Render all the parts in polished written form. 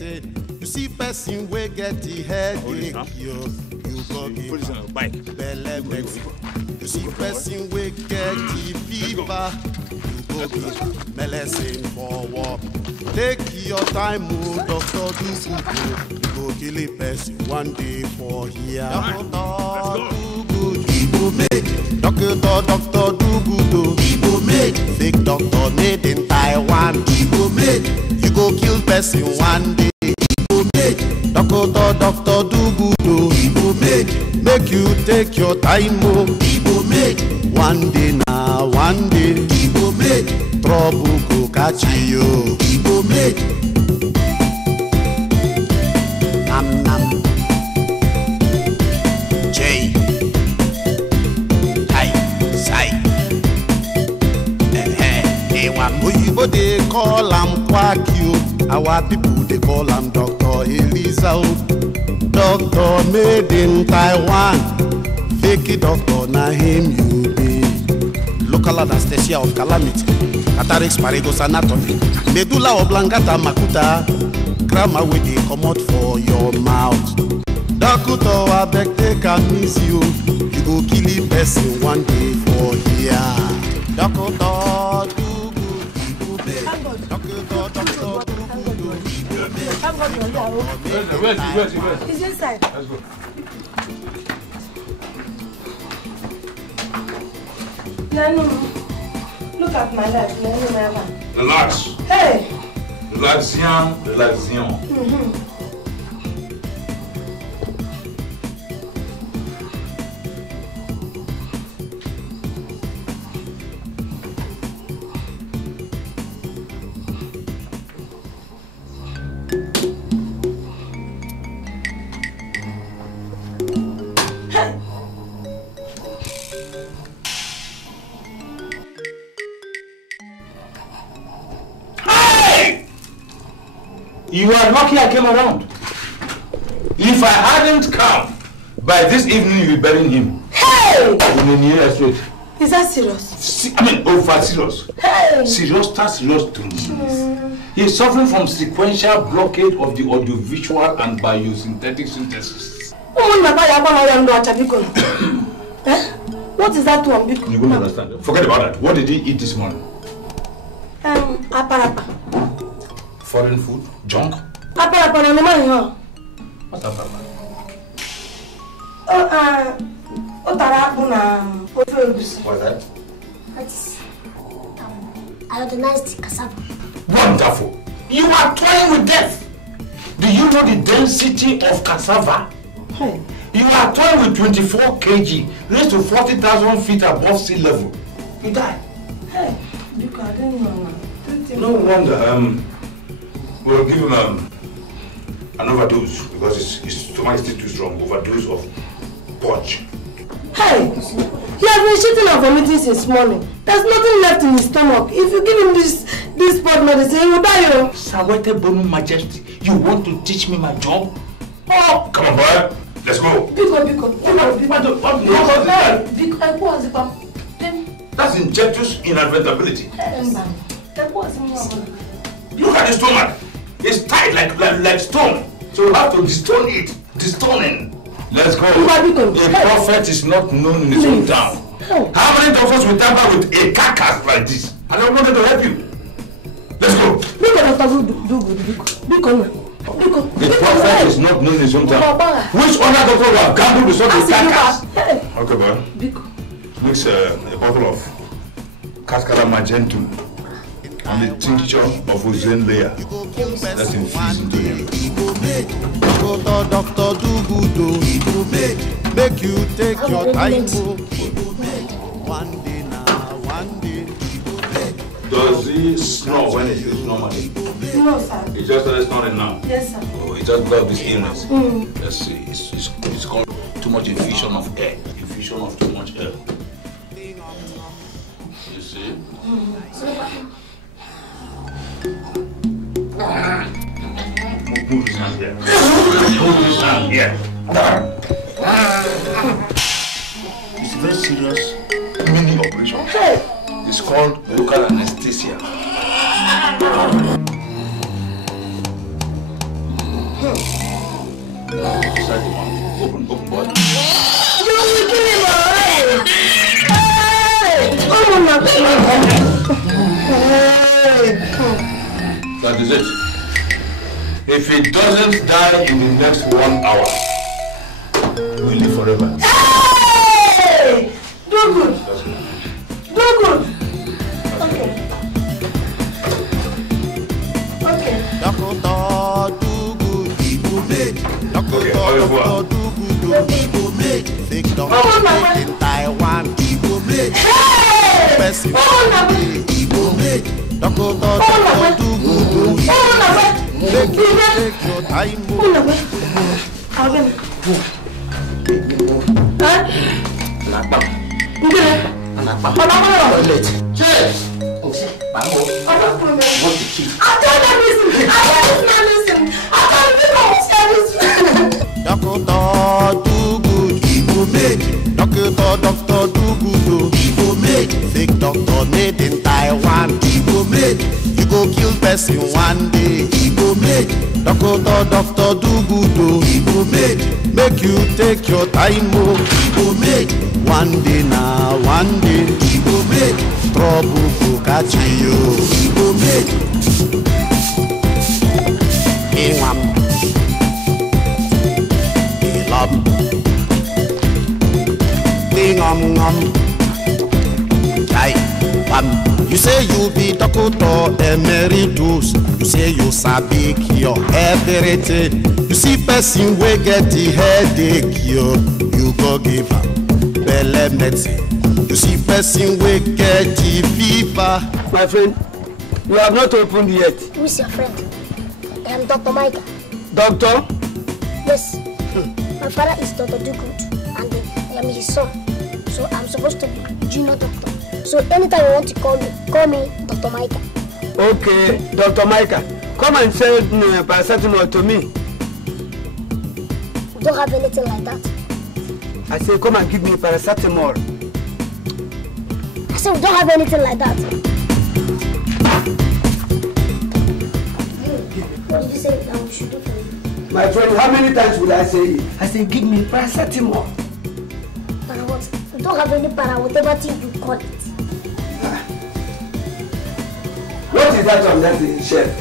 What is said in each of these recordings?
irritated. You see person wey get the headache, you go give am belle medicine. You see person wey get the fever, you go give medicine for work. Take your time, oh, doctor, do good. You go kill a person one day for here. Doctor, do good. Igbo make. Doctor, do good. Oh. Igbo make. Fake doctor made in Taiwan. Igbo make. You go kill person one day. Igbo make. Doctor, do good. Oh. Igbo make. Make you take your time, oh. Igbo make. One day now, one day. Igbo make. Trouble go catch you. Igbo make. Nam nam. J. Hi. Sai. Oyibo they call am quack you. Our people they call am Dr. Elisa. Doctor made in Taiwan. Fake doctor na him you be. Local anesthesia of calamity. Cataracts, paragos, anatomy. Medulla oblongata makuta. Grammar with the come out for your mouth. Doctor, I beg take a miss you. You go kill a person one day for here. Doctor, do good. Doctor, do good. He's inside. Let's go. Nanu, look at my life. Nanu, relax. Hey. Relaxion. You are lucky I came around. If I hadn't come, by this evening you'll be burying him. Hey! In the nearest street. Is that serious? Over serious. Hey! Serious, that's serious to me. He's suffering from sequential blockade of the audiovisual and biosynthetic synthesis. What is that one? You won't understand. Forget about that. What did he eat this morning? Aparapa. Foreign food? Junk? Aparapa no man. What's aparapa? What's that? That's iodinized cassava. Wonderful! You are toying with death! Do you know the density of cassava? Hey. You are toying with 24 kg, raised to 40,000 feet above sea level. You die. Hey, because I didn't know. No wonder. We'll give him an overdose because his stomach is still too strong. Overdose of porch. Hey, he has been shitting and vomiting since morning. There's nothing left in his stomach. If you give him this pot medicine, he will die. Sawete Bonu Majesty, you want to teach me my job? Oh, come on, boy. Let's go. That's injectus inadvertibility. Look at the stomach. It's tight like stone. So you have to destone it. Destoning. Let's go. A prophet is not known in his own town. How many doctors will tamper with a carcass like this? I don't want to help you. Let's go. The prophet is not known in his own town. Which other doctor will have gambled with such a carcass? Okay, boy. Mix a bottle of Cascara Magentum and the tincture of Ozen layer. That's infused into him. Doctor, do good. Make you take your time. One day now, one day. Does he snore when he is normally? No, sir. He just started snoring now? Yes, sir. Oh, he just got this illness. Let's see. It's called too much infusion of air. Infusion of too much air. You see? Move his hand here. Move his hand here. It's a very serious mini operation. It's called local anesthesia. inside the mouth. Open, boy. You will kill him already. That is it. If he doesn't die in the next 1 hour, we'll live forever. Hey! Do good. Do good. Okay. Okay. Dakota do good, Igbo make. Dakota do good, Igbo make. Fake doctor made in Taiwan, Igbo make. Person Igbo make. Dakota do good, Igbo make. Take your time. Doctor do good, Igbo make. Doctor do good, Igbo make. Fake doctor made in Taiwan, Igbo make. You go kill person one day, Igbo make. Doctor do good, Igbo make. Make you take your time, oh, Igbo make. One day now, one day, Igbo make. Trouble go catch you, Igbo make. Iwam, Ilam, Ingam, Jai, You say you be Doctor Emeritus. You say you sabi cure everything. You see person wey get the headache, you go give am belle medicine. You see person wey get the fever. My friend, you have not opened yet. Who is your friend? I am Dr. Micah. Doctor? Yes. My father is Dr. Dugood and I am his son. So I'm supposed to be junior doctor. So anytime you want to call me Dr. Micah. Okay, Dr. Micah. Come and send paracetamol to me. We don't have anything like that. I say come and give me paracetamol. I said we don't have anything like that. What did you say that we should do for you? My friend, how many times will I say it? I say give me paracetamol. Para what? We don't have any para, whatever thing you call it. What is that on that shelf?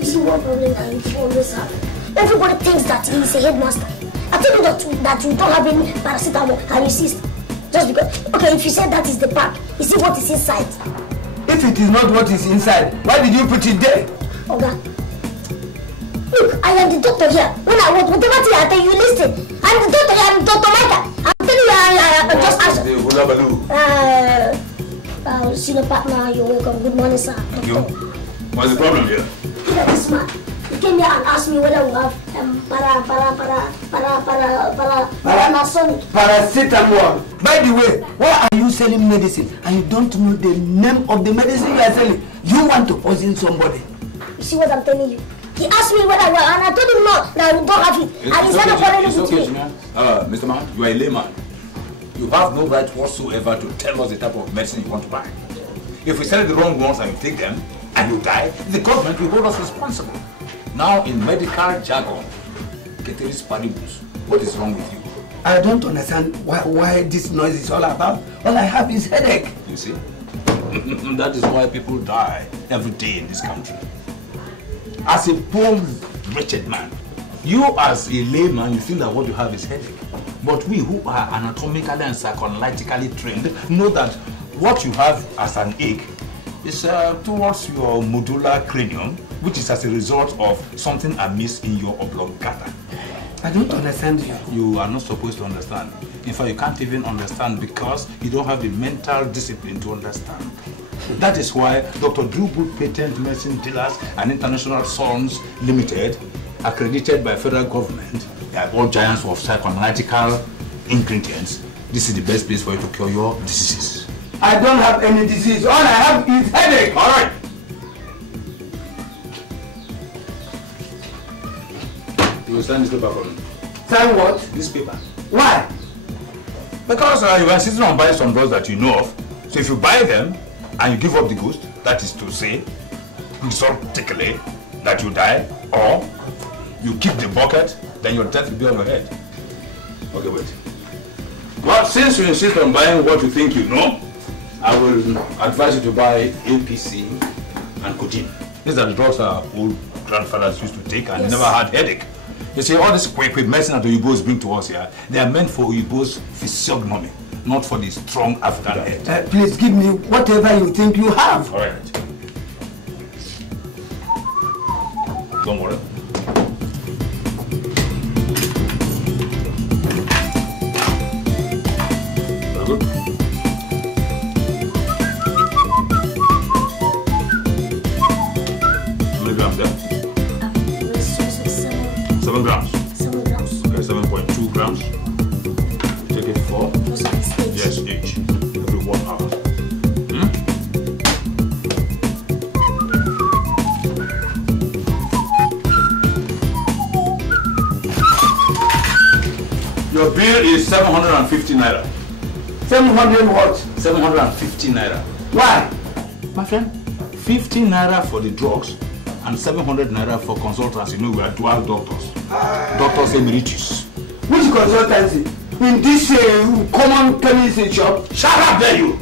You see one problem that you always have. Everybody thinks that he is a headmaster. I tell you that you don't have any paracetamol and you insist. Just because, okay, if you say that is the pack, you see what is inside. If it is not what is inside, why did you put it there? Okay. Look, I am the doctor here. When I want whatever thing I tell you, listen. I'm the doctor here, I'm Dr. Micah. I'm telling you, I just asked. Senior partner, you're welcome. Good morning, sir. Thank you. What's the problem here? Yeah, this man. He came here and asked me whether we have paracetamol. By the way, why are you selling medicine and you don't know the name of the medicine you are selling? You want to poison somebody. You see what I'm telling you? He asked me whether we have, and I told him no, that we don't have it. And instead of following it with me. Mr. Man, you are a layman. You have no right whatsoever to tell us the type of medicine you want to buy. If we sell the wrong ones and you take them and you die, the government will hold us responsible. Now, in medical jargon, ceteris paribus, what is wrong with you? I don't understand why this noise is all about. All I have is headache. You see? That is why people die every day in this country. As a poor, wretched man, you as a layman, you think that what you have is headache. But we who are anatomically and psychoanalytically trained know that what you have as an ache is towards your medulla cranium, which is as a result of something amiss in your oblongata. I don't understand you. You are not supposed to understand. In fact, you can't even understand because you don't have the mental discipline to understand. That is why Dr. Dugood Patent Medicine Dealers and International Sons Limited, accredited by federal government, they are all giants of psychoanalytical ingredients. This is the best place for you to cure your diseases. I don't have any disease. All I have is headache. All right. You will sign this paper for me. Sign what? This paper. Why? Because you are insisting on buying some drugs that you know of. So if you buy them and you give up the ghost, that is to say, result particularly that you die, or you keep the bucket, then your death will be on your head. Okay, wait. Well, since you insist on buying what you think you know, I will advise you to buy APC and codeine. These are the drugs our old grandfathers used to take and never had headache. You see, all this quick medicine that the Igbos bring to us here, they are meant for Igbos physiognomy, not for the strong African head. Please give me whatever you think you have. All right. Don't worry. Very good. How many grams there? 7 grams. 7 grams. Okay, 7.2 grams. Take it 4. Yes, each. Every 1 hour. Your bill is 750 naira. 700 what? 750 naira. Why? My friend, 50 naira for the drugs and 700 naira for consultants. You know, we are dual doctors. Doctors emeritus. Which consultancy? In this common chemist shop? Shut up there, you!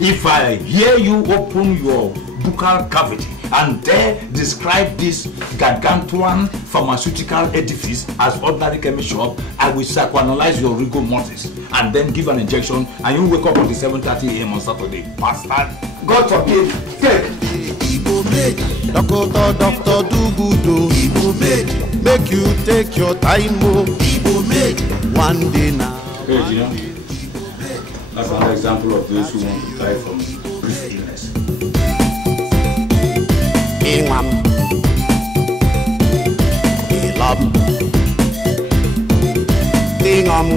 If I hear you open your buccal cavity and there describe this gargantuan pharmaceutical edifice as ordinary chemist shop, I will psychoanalyze your rigor mortis and then give an injection and you wake up at 7:30 a.m. on Saturday. Bastard! God forbid. Take. Igbo make, doctor do good oh. Igbo make you take your time oh. Igbo make, one day now. Hey, Gina. That's another example of those who want to die from brief illness. Ingam, Ilam, Ingam,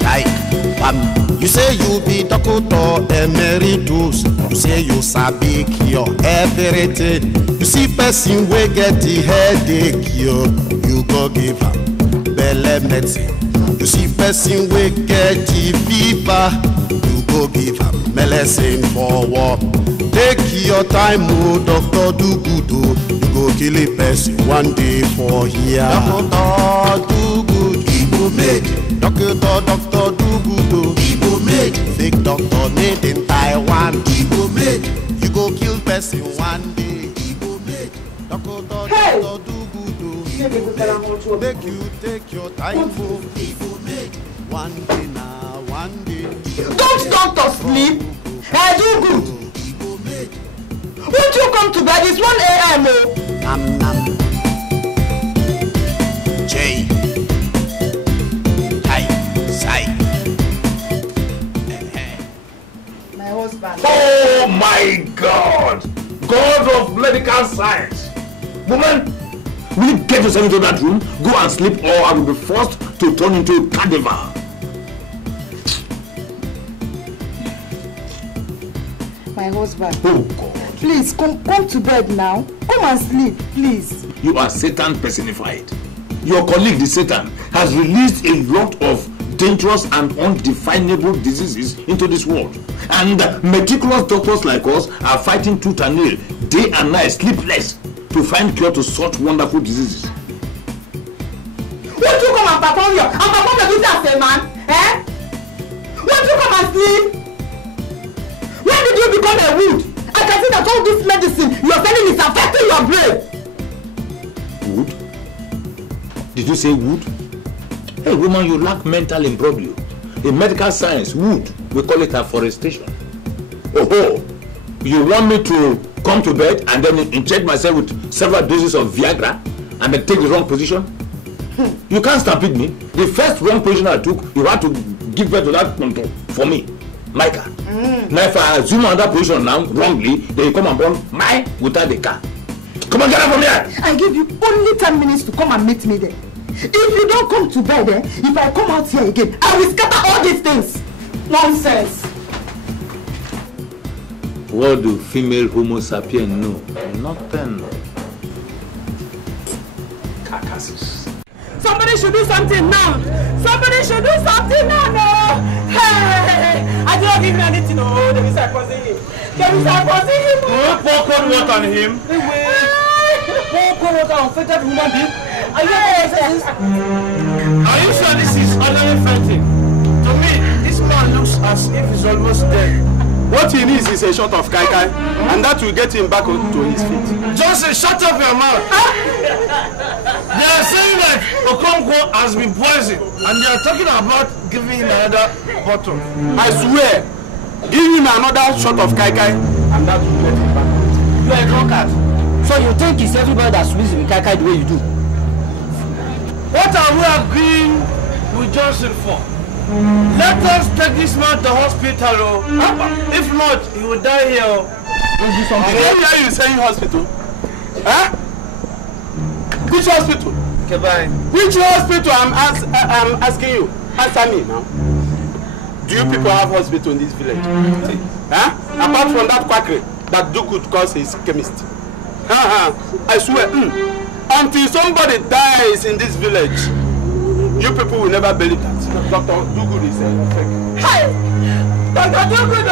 Jai, Pam. You say you be doctor emeritus. You say you sabi cure everything. You see person wey get the headache, you go give am belle medicine. You see person wey get the fever, you go give am medicine for work. Take your time, oh, doctor do good, oh. You go kill a person one day for here. Doctor do good, Igbo make. Doctor do good, oh. Igbo make. Fake doctor made in Taiwan, Igbo make. You go kill person one day, Igbo make. Doctor do good, oh. Make you take your time, oh. Igbo make. One day now, one day. Don't doctor sleep. I do good. Won't you come to bed? It's 1 a.m. Nam nam. J. Hi. Sai. My husband. Oh my God! God of medical science! Woman, will you get yourself into that room, go and sleep, or I will be forced to turn into a cadaver. My husband. Oh God. Please, come to bed now. Come and sleep, please. You are Satan personified. Your colleague, the Satan, has released a lot of dangerous and undefinable diseases into this world. And meticulous doctors like us are fighting tooth and nail, day and night, sleepless, to find cure to such wonderful diseases. Won't you come and perform the duty as a man? Eh? Won't you come and sleep? When did you become a wood? I can see that all this medicine you're selling is affecting your brain. Wood? Did you say wood? Hey woman, you lack mental imbroglio. In medical science, wood, we call it afforestation. Oh, you want me to come to bed and then inject myself with several doses of Viagra and then take the wrong position? You can't stampede me. The first wrong position I took, you had to give birth to that tonto for me, Micah. Now if I assume another position now, wrongly, then you come and born mine without the car. Come on, get up from here! I give you only 10 minutes to come and meet me there. If you don't come to bed, if I come out here again, I will scatter all these things. Nonsense. What do female Homo sapiens know? Nothing. Carcasses. Somebody should do something now. Somebody should do something now. No. Hey, I don't give you anything. No, there is a cousin. There is a cousin. Pour cold water on him. Pour know what an infected human being? Are you sure this is ordinary fighting? To me, this man looks as if he's almost dead. What he needs is a shot of Kai Kai, and that will get him back to his feet. Johnson, shut up your mouth! They are saying that Okonkwo has been poisoned, and they are talking about giving him another bottle. I swear, give him another shot of Kai Kai, and that will get him back. You are a drunkard. So you think it's everybody that swims in Kai Kai the way you do? What are we agreeing with Johnson for? Let us take this man to hospital. If not, he will die here. I hear you saying hospital. Huh? Which hospital? Okay, bye. Which hospital? I'm asking you. Answer me now. Do you people have hospital in this village? Huh? Apart from that quackery that do good cause his chemist. I swear, until somebody dies in this village, you people will never believe that. Dr. Dugood is fake. Hey! Dr. Dugood!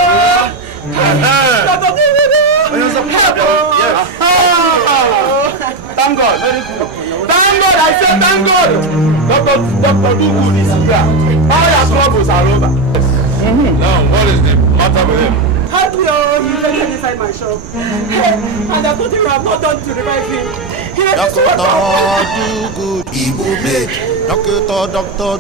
Dr. Dugood! Thank God. Thank God, I said thank God. Dr. Dugood is here. All your troubles are over. Now, what is the matter with him? How do you get inside my shop? And I told him I have not done to revive him. Dr. Dugood, Igbo made. Dr.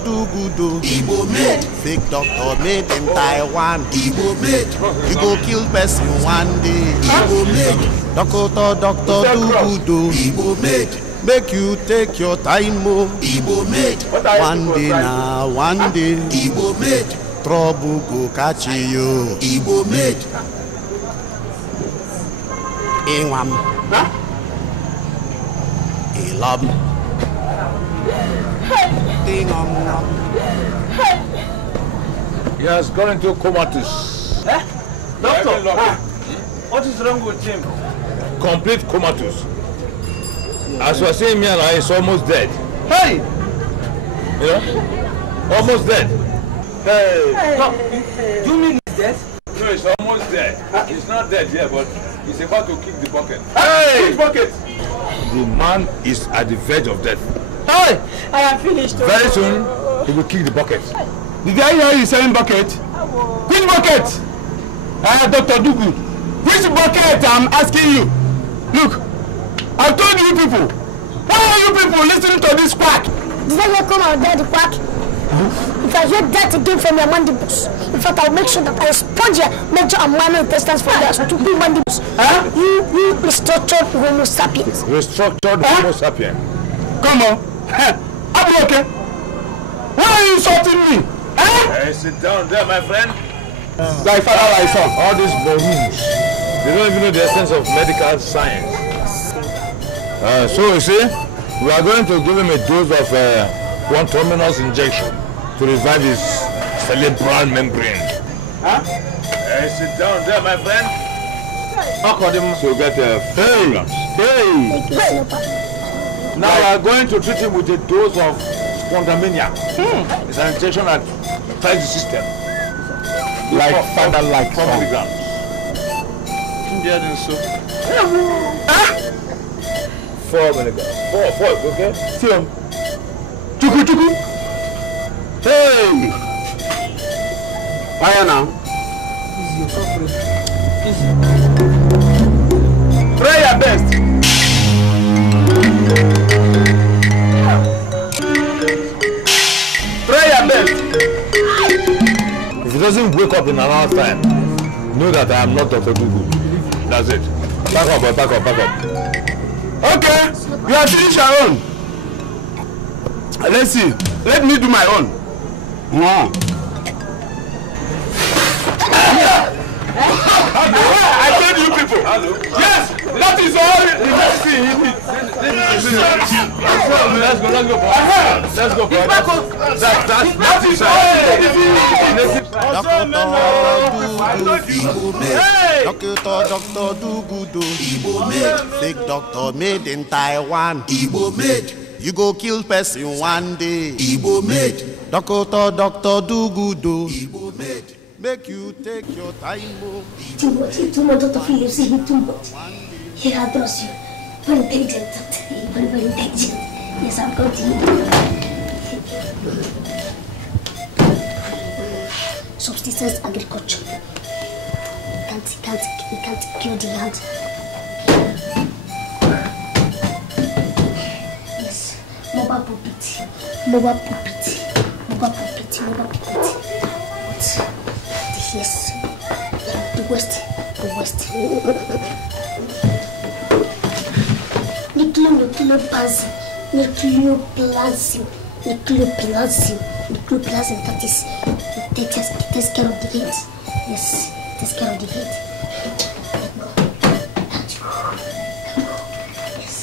Dugood, Igbo made. Fake doctor made in Taiwan. Igbo made. You go kill person one day. Igbo made. Dr. Dugood, Igbo made. Make you take your time, oh. Igbo made. One day now, one day. Igbo made. Trouble go catch you. Igbo made. Ingwam. Ilam. He has gone into comatose. Doctor, what is wrong with him? Complete comatose. As we are saying, Miana is almost dead. Hey! You know? Almost dead. Hey! No, you mean he's dead? No, he's almost dead. He's not dead yet, but he's about to kick the bucket. Hey! Which bucket? The man is at the verge of death. Hey! I am finished. Very soon, he will kick the bucket. Did I hear you saying bucket? Which bucket? Dr. Dugood. Which bucket? I'm asking you. Look, I told you people. Why are you people listening to this quack? Did I hear come out there the quack? If I hear that again from your mandibles, in fact I'll make sure that I sponge your major and minor intestines from your stupid mandibles. You restructured Homo sapiens. Restructured Homo sapiens. Come on. I'm okay. Why are you insulting me? Hey, sit down there, my friend. Thy father, thy son. All these balloons, they don't even know the essence of medical science. So you see, we are going to give him a dose of controminous injection to revive his cerebral membrane. Hey, sit down there, my friend. So get hey. Now we are going to treat him with a dose of spontamania. It's an injection that ties the system. Like father, like 4 milligrams. So. 4 milligrams. 4, okay? See him. Chuku. Hey! Fire now. Easy. Try your best. Try your best. If he doesn't wake up in an hour's time, know that I am not Dr. Dugood. That's it. Back up. Okay, you have finished your own. Let's see. Let me do my own. I told you people. Hello. Yes, that is all. Let's go. That is all. Dr. Dugood, Igbo made. Fake doctor made in Taiwan. Igbo made. You go kill person one day. Igbo made. Dr. Dugood, Igbo made. Make you take your time, oh. Too much, Dr. Phillips, too much. Here, I trust you. very intelligent. Very, very intelligent. Yes, I'll go to you. Subsistence agriculture. You can't kill the land. Yes, mobile property. But yes, the West. Nucleoplasm, that is, it takes care of the head. Yes, it takes care of the head. Yes.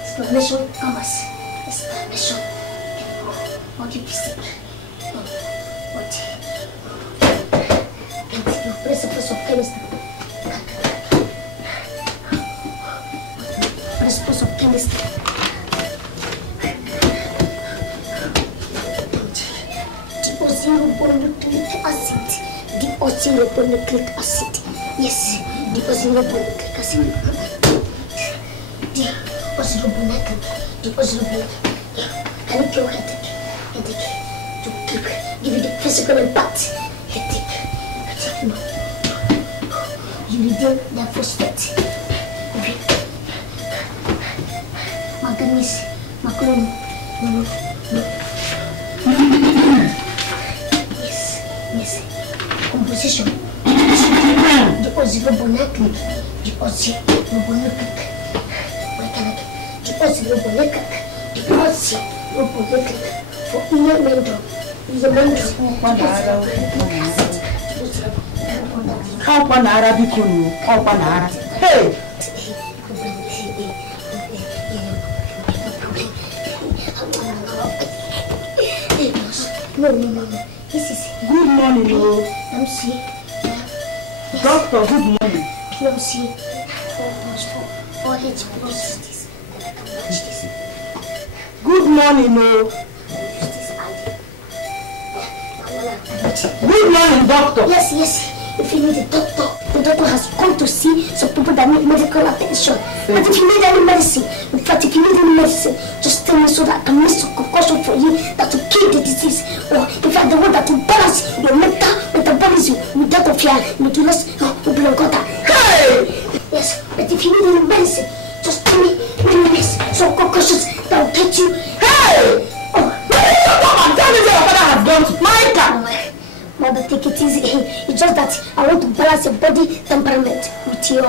Exclamation, commas. Exclamation. What do you say? What? Principles of chemistry. Principles of chemistry. Deoxyribonucleic acid. Deoxyribonucleic acid. Yes, deoxyribonucleic acid. Deoxyribonucleic. Can you cure headache? To give you the physical impact. Headache. No. You redeem the phosphate. Manganese, macaroni. No. Yes. Composition. Deoxyribonucleic. For inner mental. Hey! No. This is Good morning, no. I'm see. Doctor, good morning. No, see. 4H plus this. Good morning, no. Good morning, doctor. Yes. If you need a doctor, the doctor has come to see some people that need medical attention. But if you need any medicine, in fact, if you need any medicine, just tell me so that I can make some concussion for you that will kill the disease. Or in fact, the one that will balance your metabolism with that of your medullus oblongata. Hey! Yes, but if you need any medicine, just tell me some concussions that will get you. Hey! Oh, come on, tell me what your father has done to Micah. Mother, take it easy. It's just that I want to balance your body temperament with your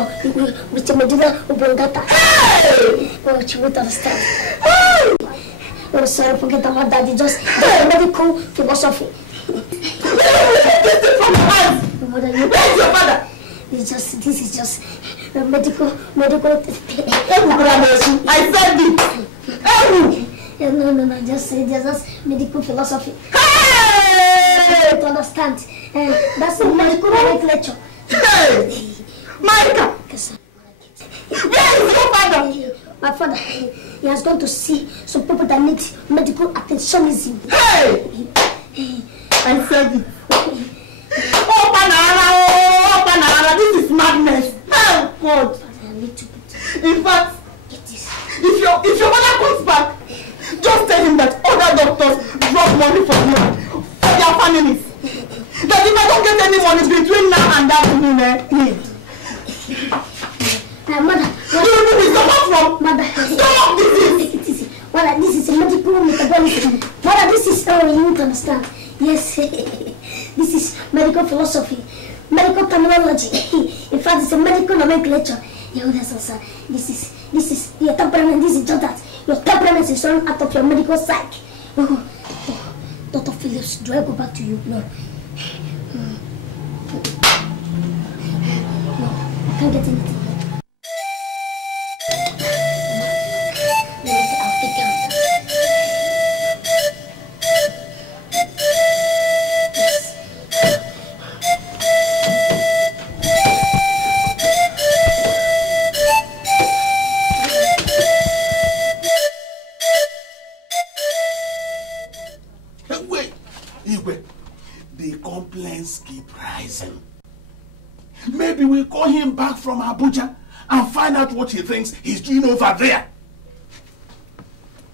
medulla oblongata. Hey! Oh, you won't understand. Hey! Oh, sorry, forget about that. It's just medical philosophy. Mother, where's your father? This is just medical. I said it. No. Just medical philosophy. Hey! To understand. That's a medical nomenclature. Hey! Micah! Where is your father? My father, he has gone to see some people that need medical attentionism. Hey! I said it. Oh, Banana, this is madness. Oh, God. In fact, if your mother comes back, just tell him that other doctors drop money for him, for their families. That if I don't get any money between now and that afternoon, Mother, Mother, stop disease. Take it easy. Mother, this is a medical metabolism. Mother, this is you need to understand. Yes, this is medical philosophy, medical terminology. In fact, it's a medical nomenclature. You understand? This is your temperament. This is just that. Your temperament is run out of your medical psych. Oh, Dr. Phillips, do I go back to you? No. No, I can't get anything. The complaints keep rising. Maybe we call him back from Abuja and find out what he thinks he's doing over there.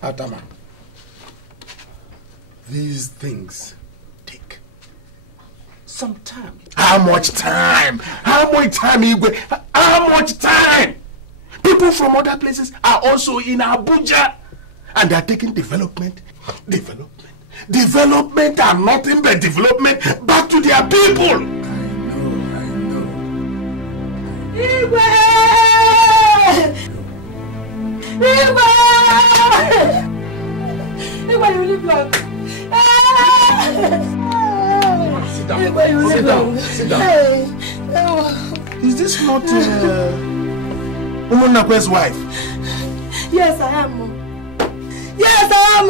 Adama, these things take some time. How much time? How much time, Igwe? How much time? People from other places are also in Abuja and they're taking development and nothing but development back to their people. I know. Igwe! Igwe, you live long. Sit down. Igwe, you live long. Sit down. Is this not Umunakwe's wife? Yes, I am. Yes, I am.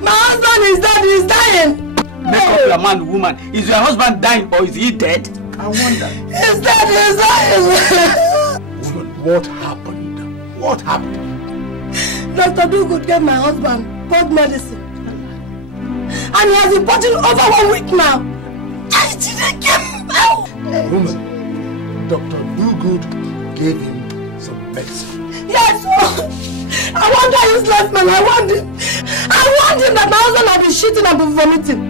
My husband is dead. He's dying. Make up your man, woman. Is your husband dying or is he dead? I wonder. He's dead. He's dying. Woman, what happened? What happened? Dr. Dugood gave my husband cold medicine. And he has been putting over 1 week now. I didn't get him out. Woman, Dr. Dugood gave him some medicine. Yes, I want that useless man. I want him that my husband has been shitting and been vomiting.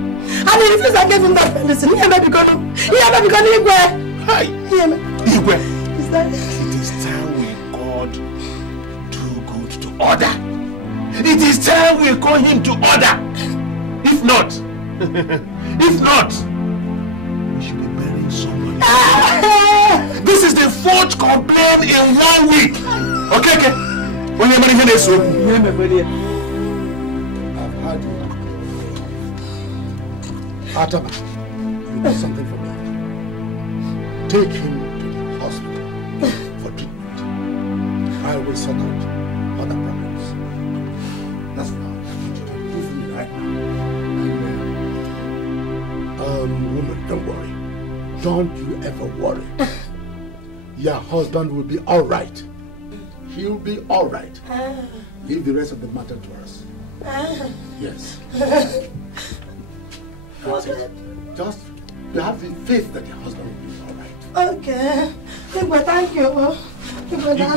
And he refused. I gave him that medicine. He may be gone. Igwe. Hi. Igwe. Is that it? Is time we called Dugood to order. It is time we call him to order. If not, we should be burying somebody. This is the 4th complaint in 1 week. Okay. When you're marrying this, I've had you. Atama, you do something for me. Take him to the hospital for treatment. I will sort out other problems. That's not what you do for me right now. Woman, don't worry. Don't you ever worry. Your husband will be all right. He'll be all right. Leave the rest of the matter to us. Yes. That's it. Just you have the faith that your husband will be all right. okay? Igwe, thank you. Igwe, thank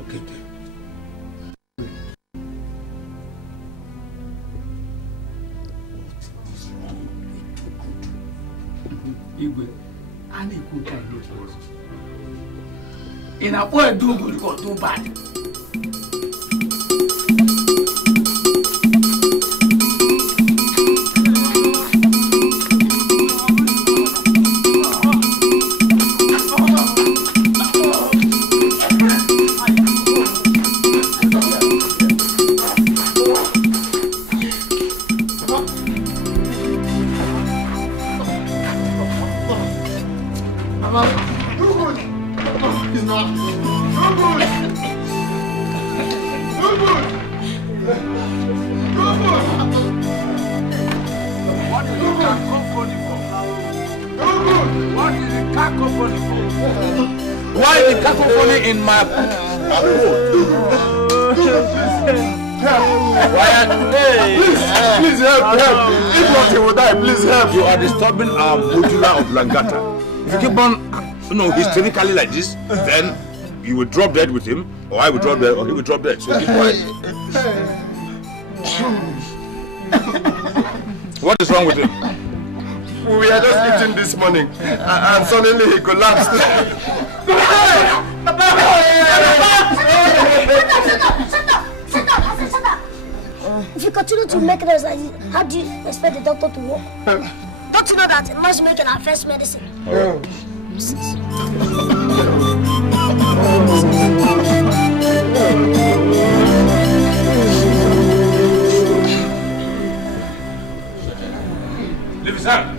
Okay, dear. Igwe, I need good kind of things. In a boy do good or do bad. Why the cacophony in my Please help. If not, he will die. Please help. You are disturbing our modular of Langata. If you keep on, hysterically like this, then you will drop dead with him, or I will drop dead, or he will drop dead. So keep quiet. What is wrong with him? We are just eating this morning, and suddenly he collapsed. Sit down. If you continue to make noise like this, how do you expect the doctor to work? Don't you know that noise making our first medicine? Leave his hand.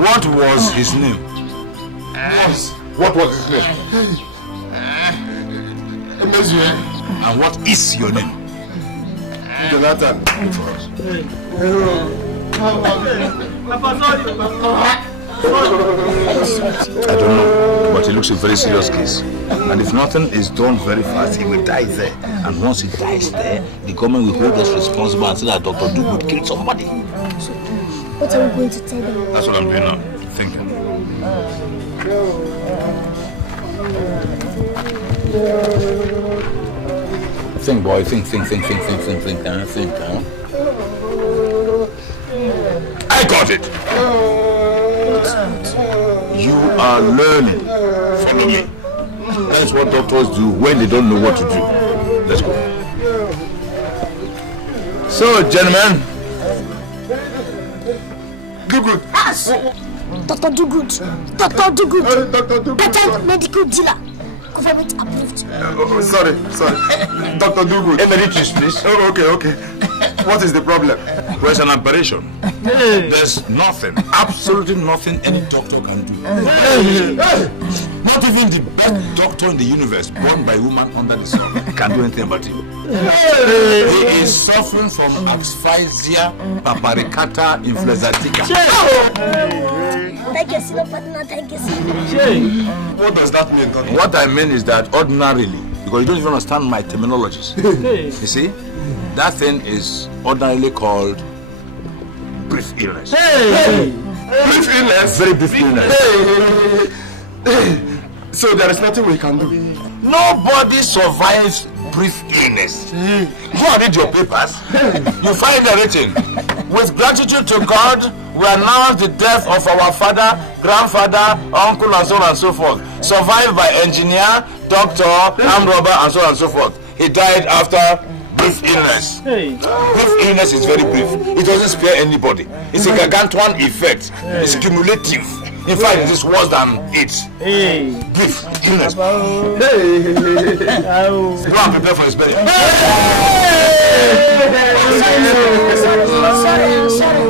What was his name? What was his name? And what is your name? Jonathan. I don't know, but it looks a very serious case. And if nothing is done very fast, he will die there. And once he dies there, the government will hold us responsible and say that Dr. Dugu killed somebody. So, what are we going to tell them? That's what I'm doing now. Thinking. Think, boy. Think. I got it. You are learning. Follow me. That's what doctors do when they don't know what to do. Let's go. So, gentlemen. Do good. Yes. Dr. Dugood. Dr. Dugood. Patent medical dealer. Government approved. Sorry. Dr. Dugood. Emeritus, please. Oh, okay. What is the problem? There's an operation. There's nothing, absolutely nothing any doctor can do. Not even the best doctor in the universe, born by a woman under the sun, can do anything about it. He is suffering from asphyxia paparicata influenzatica. Thank you, senior partner. Thank you, senior. What does that mean, Doctor? What I mean is that ordinarily, because you don't even understand my terminologies, you see, that thing is ordinarily called brief illness. Brief illness? Very brief illness. So there is nothing we can do? Nobody survives brief illness. Go and read your papers. You find the written. With gratitude to God, we announce the death of our father, grandfather, uncle, and so on and so forth. Survived by engineer, doctor, armed robber, and so on and so forth. He died after brief illness. Brief illness is very brief. It doesn't spare anybody. It's a gargantuan effect. It's cumulative. In fact, it is worse than it. Brief illness. Go and prepare for his burial. Sorry.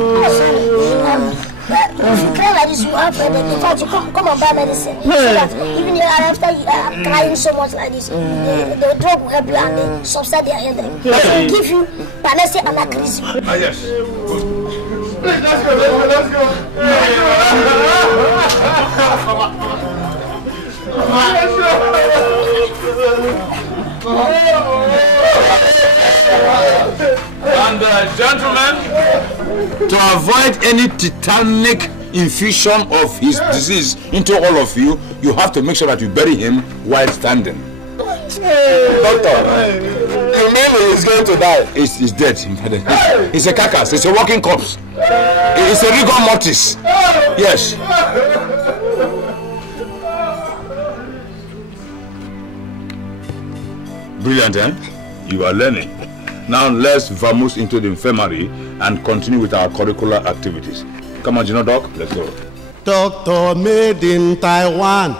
If you cry like this, you have in fact, you come and buy medicine. So that even after you are crying so much like this, the drug will help you and they subside their headache. They will give you Panacea and Acris. Yes. Let's go. And gentlemen, to avoid any tetanic infusion of his disease into all of you, you have to make sure that you bury him while standing. Doctor, you mean he's going to die? He's dead. He's a carcass. It's a walking corpse. It's a rigor mortis. Yes. Brilliant, eh? You are learning. Now let's vamoose into the infirmary and continue with our curricular activities. Come on, Gino Doc, let's go. Doctor made in Taiwan.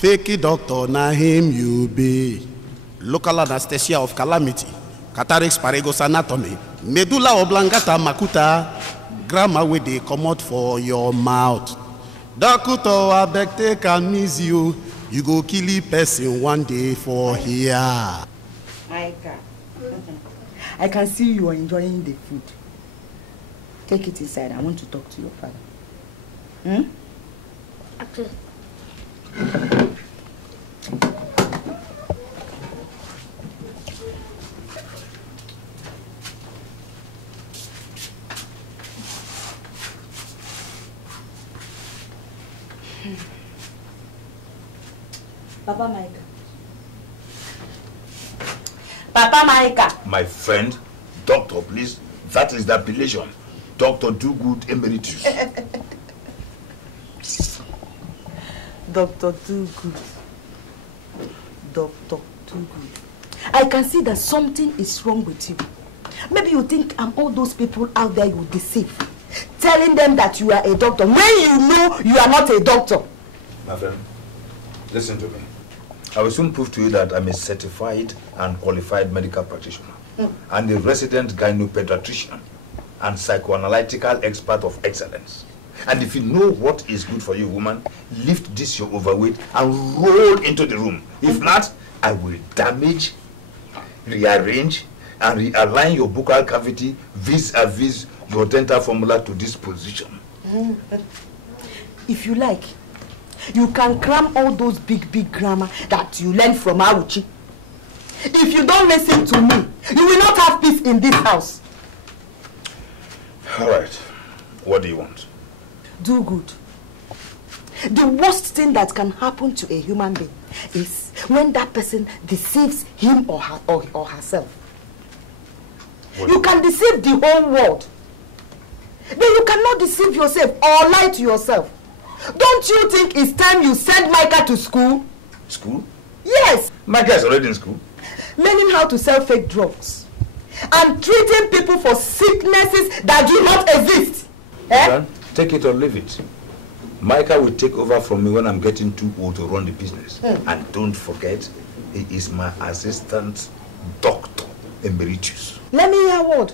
Fakey doctor, na him you be. Local anesthesia of calamity. Cataracts, Paragos anatomy. Medulla oblongata makuta. Grammar wey dey comot for your mouth. Doctor, abeg take am easy you. You go kill a person one day for here. Micah, I can see you are enjoying the food. Take it inside. I want to talk to your father. Okay. Papa Micah. Papa Micah. My friend, doctor, please. That is the appellation. Dr. Dugood Emeritus. Dr. Dugood. Dr. Dugood. I can see that something is wrong with you. Maybe you think I'm all those people out there you deceive. Telling them that you are a doctor when you know you are not a doctor. My friend, listen to me. I will soon prove to you that I'm a certified and qualified medical practitioner and a resident gynopediatrician and psychoanalytical expert of excellence. And if you know what is good for you, woman, lift this your overweight and roll into the room. If not, I will damage, rearrange, and realign your buccal cavity vis-a-vis your dental formula to this position. If you like, you can cram all those big grammar that you learned from Awuchi. If you don't listen to me, you will not have peace in this house. All right. What do you want? Do good. The worst thing that can happen to a human being is when that person deceives him or herself. You can deceive the whole world. Then you cannot deceive yourself or lie to yourself. Don't you think it's time you send Micah to school? School? Yes. Micah is already in school. Learning how to sell fake drugs and treating people for sicknesses that do not exist. Eh? Take it or leave it. Micah will take over from me when I'm getting too old to run the business. And don't forget, he is my assistant doctor emeritus. Let me hear a word.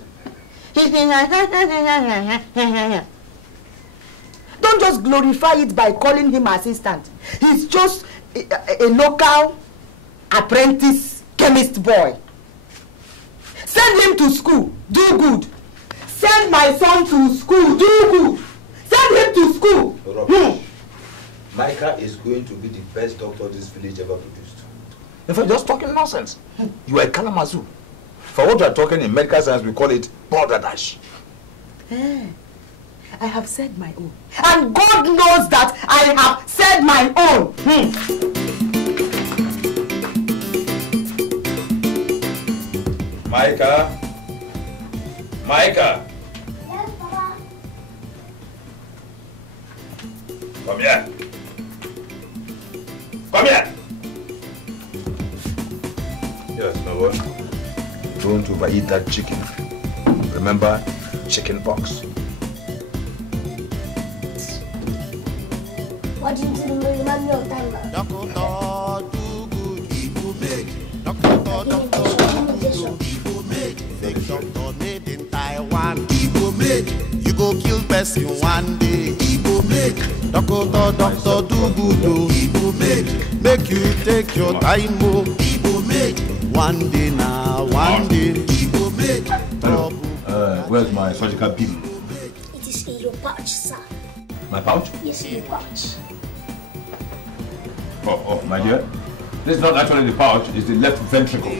Don't just glorify it by calling him assistant. He's just a local apprentice chemist boy. Send him to school. Do good. Send my son to school. Do good. Send him to school. Micah is going to be the best doctor this village ever produced. In fact, just talking nonsense. You are a Kalamazoo. For what you are talking in medical science, we call it border dash. I have said my own. And God knows that I have said my own. Micah? Micah? Yes, Papa. Come here. Come here. Yes, my boy. Don't overeat that chicken. Remember, chicken pox. What do you do to remind me of time, man? Doctor, do good, Igbo make. Doctor, Igbo make. Fake doctor made in Taiwan, Igbo make. You go kill person one day, Igbo make. Doctor, do good, Igbo make. Make you take your time, oh, Igbo make. One day now, one day, Igbo make. Hello. Where's my surgical beam? It is in your pouch, sir. My pouch? Yes, in your pouch. Oh, my dear. This is not actually the pouch, it's the left ventricle.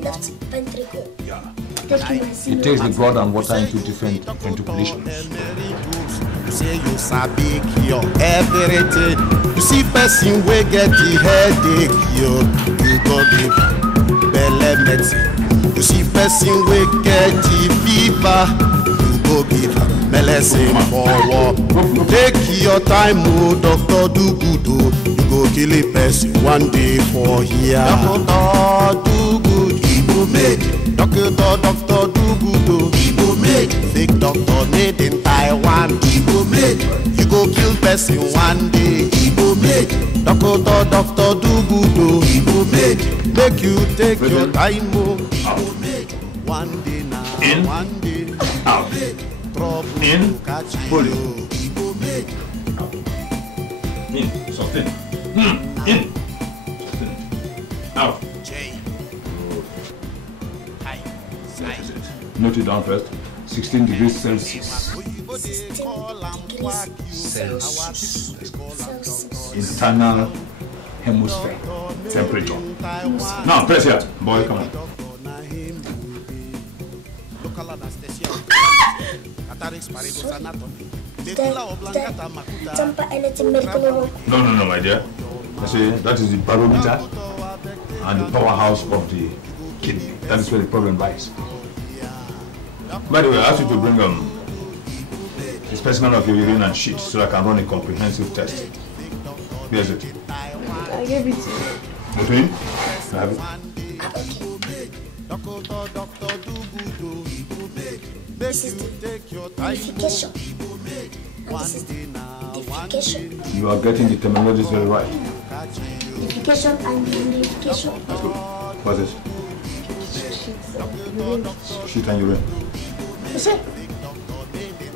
Left ventricle. Yeah. It takes the blood and water into different ventriculations. You say you sabi cure everything. You see person wey get the headache, you go give belle medicine. You see person wey get the fever, you go give medicine for war. Take your time, oh, doctor, do good, oh. You go kill a person one day for here. Doctor, do good, Igbo make. Doctor, do good, oh. Igbo make. Fake doctor made in Taiwan, Igbo make. You go kill person one day, Igbo make. Doctor, do good, oh. Igbo make. Make you take your time, oh. Igbo make. One day now, in, one day, out, trouble in, catch pull you, it, Igbo make. in, sustain, in, sustain, out. Note it down first. 16 degrees Celsius. Internal hemisphere temperature. Now press here. Boy, come on. No, my dear. I say that is the barometer and the powerhouse of the kidney. That is where the problem lies. By the way, I asked you to bring a specimen of your urine and shit so I can run a comprehensive test. Where is it? I gave it to you. Between? I have it. This is the unification. And this is the defecation. You are getting the terminologies very right. Defecation and unification. That's good. What's this? Shit and urine. You see?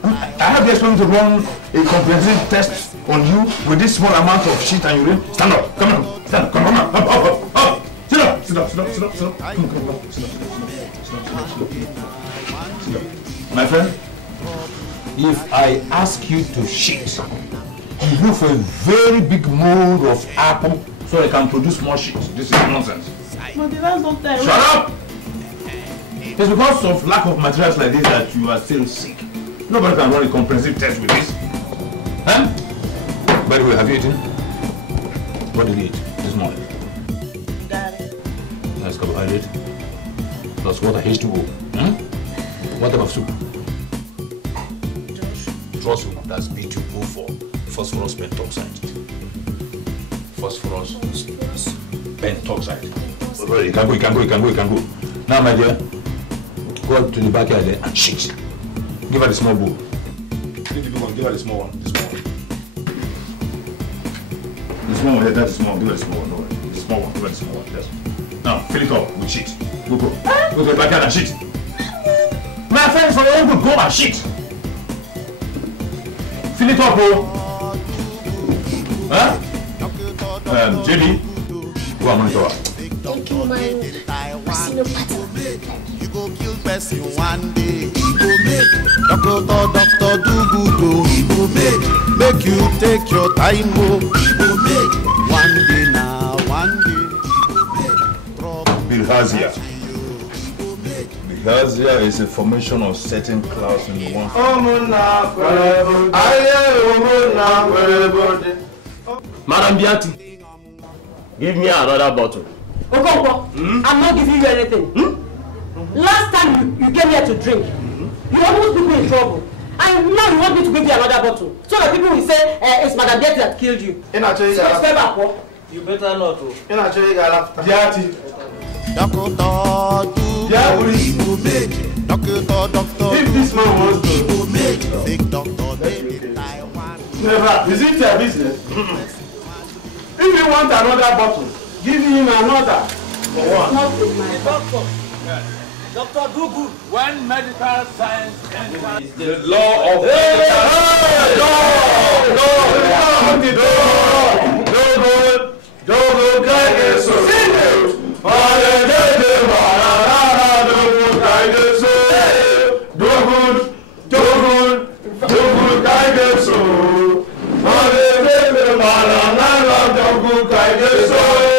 I have the experience to run a comprehensive test on you with this small amount of shit and urine. Stand up. Come on. Stand up. Come on. Up. Sit Sit up. Come on. Sit up. My friend, if I ask you to shit, you look for a very big mold of apple so I can produce more shit. This is nonsense. But the last doctor... Shut up! It's because of lack of materials like this that you are still sick. Nobody can run a comprehensive test with this. Huh? By the way, have you eaten? What did you eat this morning? Daddy. Nice carbohydrate. Plus water, H2O. What type of soup? Draw soup. That's B2O4. Phosphorus pentoxide. Phosphorus pentoxide. You can go. Now, my dear, go up to the backyard there and shit. Give her the small bowl. Give her the small one. The small one, that's the small one. Give her the small one. No, the small one. Give her the small one. Yes. Now, fill it up with shit. Go. Go to the backyard and shit. My friends, for your own good, go and shit. Fill it up, bro. Huh? JD, go and monitor her. Thank you, man. Personal partner. You go kill person one day. He go make doctor do good. He go make you take your time. He go make one day now, one day. Bilharzia. Bilharzia is a formation of certain clouds in the one. Madam Biati, give me another bottle. Okonkwo, I'm not giving you anything. Last time you came here to drink, you almost put me in trouble. And now you want me to give you another bottle. So that people will say it's Madam Biati that killed you. You better not. Doctor if this man wants to, big doctor, never. Is it your business? If you want another bottle, give him another. For what? Doctor. Doctor, do good. When medical science enters the law of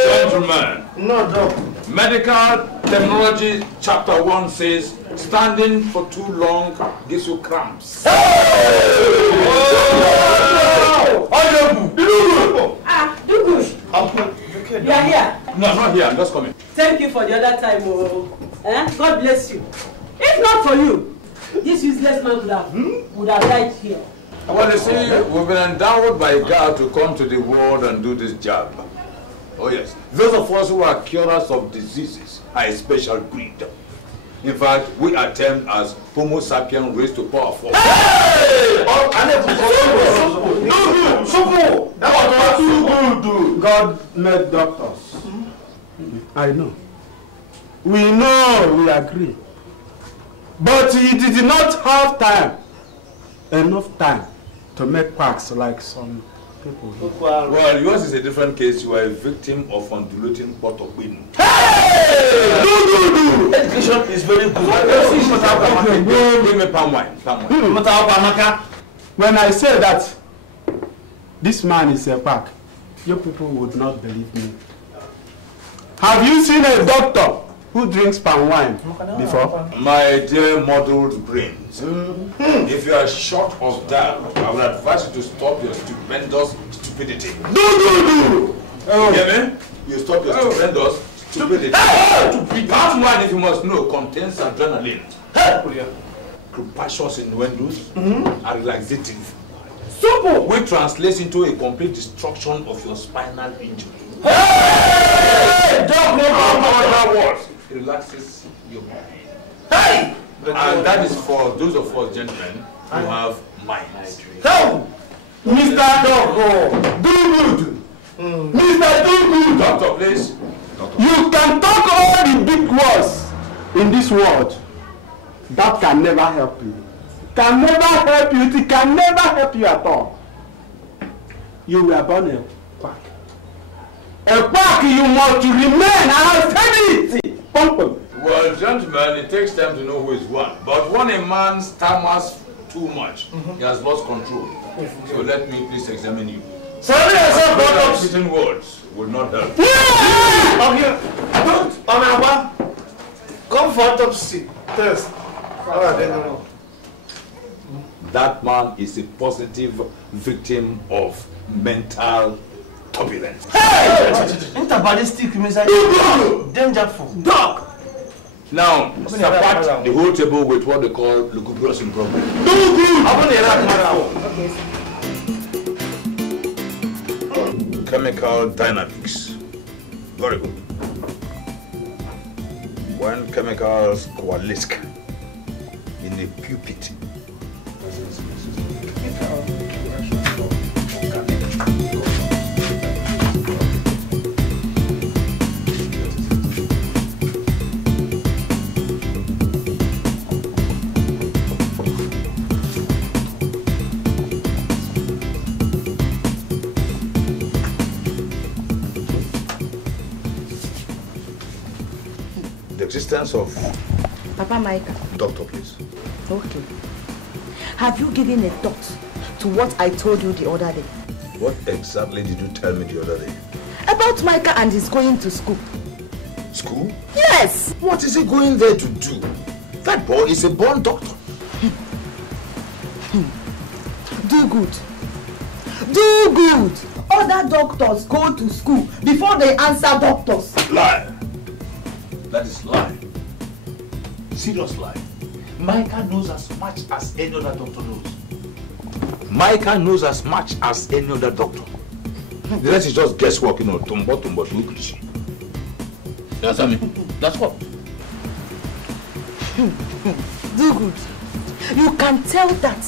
Gentlemen, no, Doc. Medical Terminology Chapter 1 says, standing for too long gives you cramps. You are here. No, I'm not here. I'm just coming. Thank you for the other time. God bless you. If not for you, this useless man would have died here. Well, you see, we've been endowed by God to come to the world and do this job. Oh yes, those of us who are curers of diseases are a special breed. In fact, we are termed as Homo sapiens raised to power 4. Hey! God made doctors. I know. We know, we agree. But he did not have enough time to make quacks like some people. Well, yours is a different case. You are a victim of undulating butter queen. Hey! Do! Education is very good. Give me palm wine. When I say that this man is a quack, you people would not believe me. Have you seen a doctor who drinks palm wine before? My dear muddled brains, if you are short of that, I would advise you to stop your stupendous stupidity. Do! You hear me? You stop your stupendous stupidity. Palm wine, if you must know, contains adrenaline, compassions innuendos, and relaxative. Simple! Which translates into a complete destruction of your spinal injury. Hey! Don't know other words. It relaxes your mind. Hey! And that is for those of us gentlemen who have minds. Help! Mr. Doctor, do good! Mr. Do good! Doctor, please. You can talk all the big words in this world. That can never help you. Can never help you. It can never help you at all. You were born a quack. A park you must remain and stability. Well, gentlemen, it takes time to know who is one. But when a man stammers too much, he has lost control. So let me please examine you. Sorry, yourself, repeating words will not help. Okay, don't, Onaba, come for autopsy test. That man is a positive victim of mental turbulence. Hey! Interballistic missile. Dangerful. Dog! Now, support the whole table with what they call lugubrious improvement. Chemical dynamics. Very good. When chemicals coalesce in a pupil, existence of Papa Micah. Doctor, please. Okay. Have you given a thought to what I told you the other day? What exactly did you tell me the other day? About Micah and his going to school. School? Yes! What is he going there to do? That boy is a born doctor. Do good. Do good. Other doctors go to school before they answer doctors. Lie. That is lie. Serious lie. Micah knows as much as any other doctor knows. Micah knows as much as any other doctor. The rest is just guesswork, you know, tumbo, you understand me? That's what. Do good. You can tell that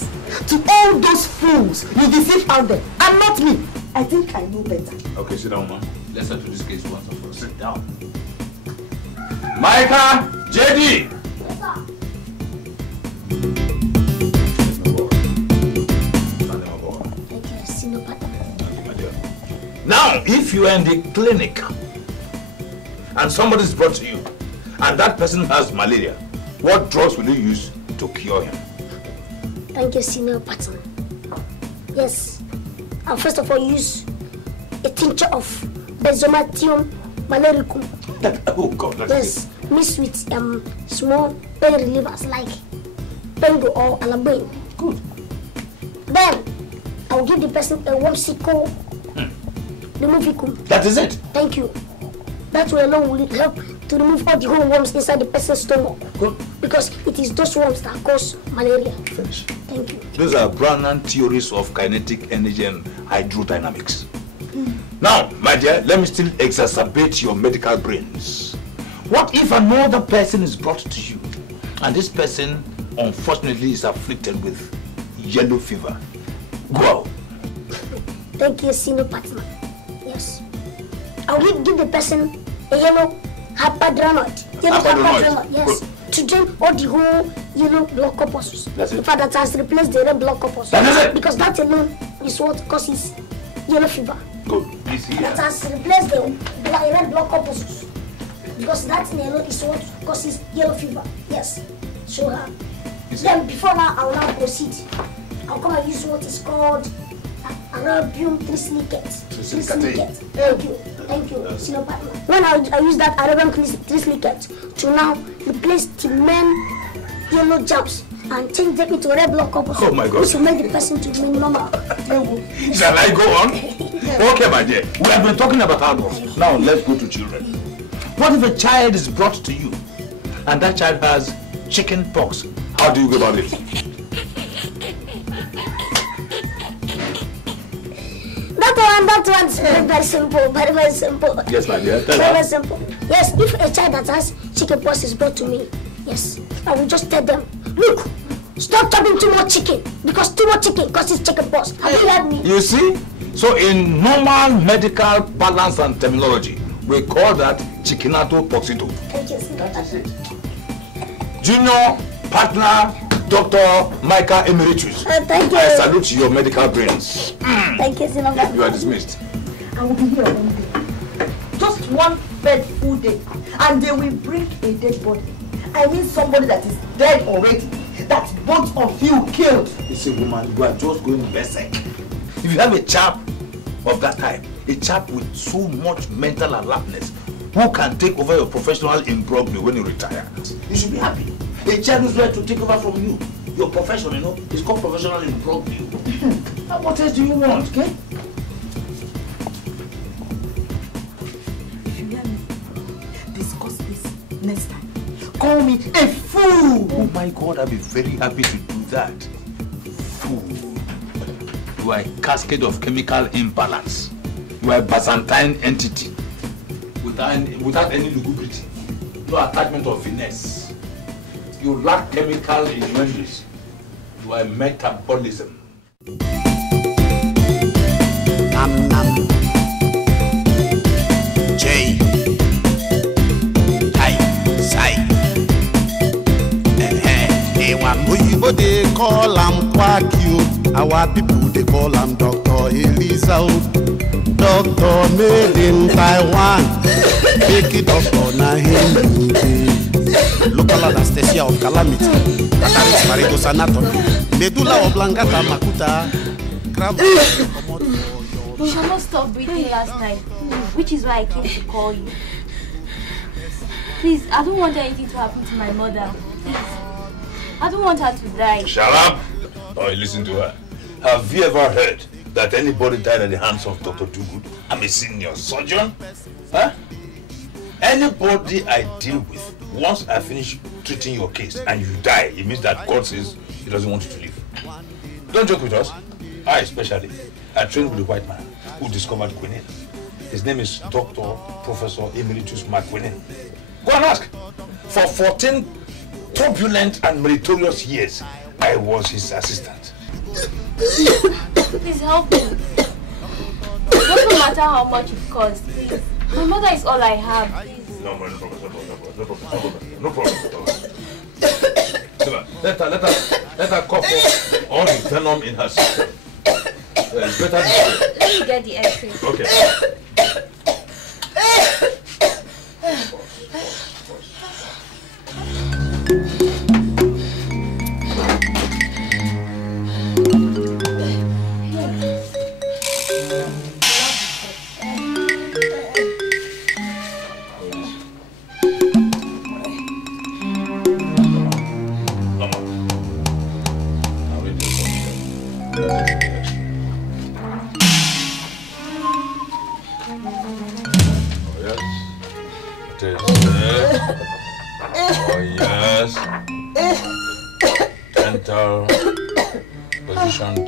to all those fools you deceive out there, and not me. I think I know better. Okay, sit down, man. Let's settle this case once and for all. Sit down. Micah, JD. Yes, sir. Now, if you are in the clinic and somebody is brought to you and that person has malaria, what drugs will you use to cure him? Thank you, senior partner. Yes, I'll first of all use a tincture of Benzomatium malericum. Oh God, that's yes, mixed with small pain relievers like Pengo or Alabane. Good. Then I will give the person a Womsico Removicum. That is it. Thank you. That way alone will help to remove all the whole worms inside the person's stomach. Good. Because it is those worms that cause malaria. Finish. Thank you. Those are Brownian theories of kinetic energy and hydrodynamics. Now, my dear, let me still exacerbate your medical brains. What if another person is brought to you and this person unfortunately is afflicted with yellow fever? Go. Thank you, senior partner. Yes. I will give the person a yellow hypoadrenal. Yes. Good. To drain all the whole yellow blood corpuscles. That's it. In fact, that has replaced the red blood corpuscles. That is it. Because that alone is what causes yellow fever. Good. Please hear. That has replaced the red blood corpuscles. Because that alone is what causes yellow fever. Yes. Show her. Then before now, I will now proceed. I'll come and use what is called Arabian trislicate. Thank you. Thank you, senior partner. When I use that Arabian trislicate to now replace the main yellow jabs and change them into red blood corpuscles. Oh my God. Which will make the person to remain normal. Shall I go on? Okay, my dear. We have been talking about adults. Now let's go to children. What if a child is brought to you and that child has chicken pox? How do you go about it? That one is very simple, very simple. Yes, my dear. Very simple. Yes, if a child that has chicken pox is brought to me, yes, I will just tell them, look, stop chopping too much chicken because too much chicken causes chicken pox. Have you heard me? You see? So in normal medical balance and terminology, we call that chickinato poxito. Thank you. That is it. Junior partner Dr. Micah Emeritus. Thank you. I salute your medical brains. Thank you, Sinova. You are dismissed. I will be here on Monday. one fateful day and they will bring a dead body. I mean somebody that is dead already, that both of you killed. You see, woman, you are just going berserk. If you have a chap of that type, a chap with so much mental alertness, who can take over your professional imbroglio when you retire, you should be happy. A child who's ready to take over from you, your profession, you know, it's called professional imbroglio. What else do you want, okay? If you hear me, discuss this next time. Call me a fool! Oh my God, I'll be very happy to do that. Fool. You are a cascade of chemical imbalance. You are a Byzantine entity. Without any lugubrity. No attachment of finesse. You lack chemical innuendos. You are a metabolism. Nam nam. J. Hi. Sai. Oyibo they call am Kwakio. Our people they call am Dr. Elisa. Doctor made in Taiwan. Make it doctor na him. Local anesthesia of calamity. Tataris Marigo's anatomy. Medulla oblongata makuta. You shall not stop breathing last night, which is why I came to call you. Please, I don't want anything to happen to my mother. Please. I don't want her to die. Shut up! Oh, listen to her. Have you ever heard that anybody died at the hands of Dr. Dugood? I'm a senior surgeon. Huh? Anybody I deal with, once I finish treating your case and you die, it means that God says he doesn't want you to live. Don't joke with us. I especially, I trained with a white man who discovered quinine. His name is Dr. Professor Emeritus McQuinine. Go and ask. For 14 turbulent and meritorious years, I was his assistant. Please help me. It doesn't matter how much it costs, please. My mother is all I have, please. No problem. Let her cough off all the venom in her system. It's better this way. Let me get the X-ray. Okay.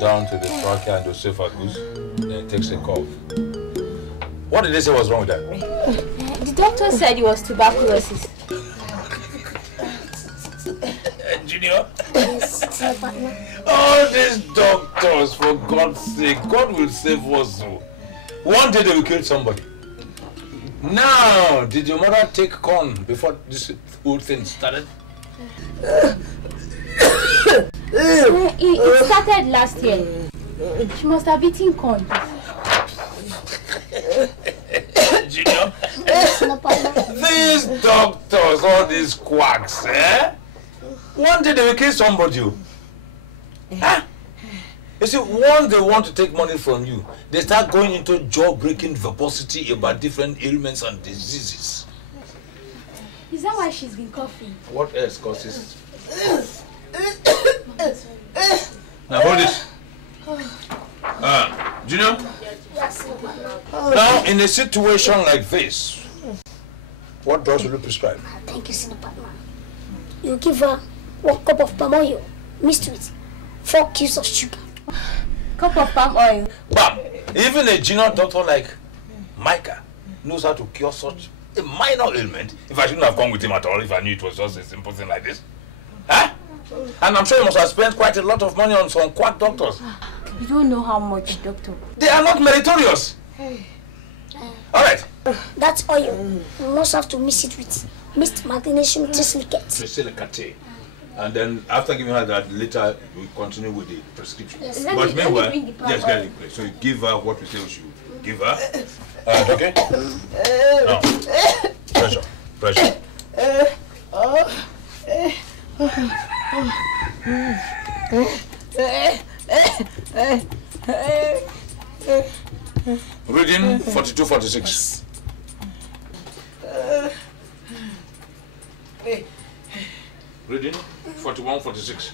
Down to the trachea and the esophagus, then it takes a cough. What did they say was wrong with that? The doctor said it was tuberculosis. Junior? All these doctors, for God's sake, God will save us. One day they will kill somebody. Now, did your mother take corn before this whole thing started? It started last year. She must have eaten corn. Junior, these doctors, all these quacks, eh? One day they will kill somebody. Huh? You see, once they want to take money from you, they start going into jaw-breaking verbosity about different ailments and diseases. Is that why she's been coughing? What else causes? Now hold it. Junior? Now, in a situation like this, what drugs will you prescribe? Thank you, Senior Partner. You give her 1 cup of palm oil, mixed with 4 cubes of sugar. Cup of palm oil? Bam! Even a junior doctor like Micah knows how to cure such a minor ailment. If I shouldn't have gone with him at all, if I knew it was just a simple thing like this. Huh? And I'm sure you must have spent quite a lot of money on some quack doctors. You don't know how much, doctor. They are not meritorious. All right. That's oil. You must have to mix it with mixed magnesium trisilicate. And then after giving her that, later we continue with the prescription. Yes. But meanwhile, yes, get it. So you give her what we say we should give her. Okay? No. Pressure. Pressure. Reading 42-46. Reading 41-46.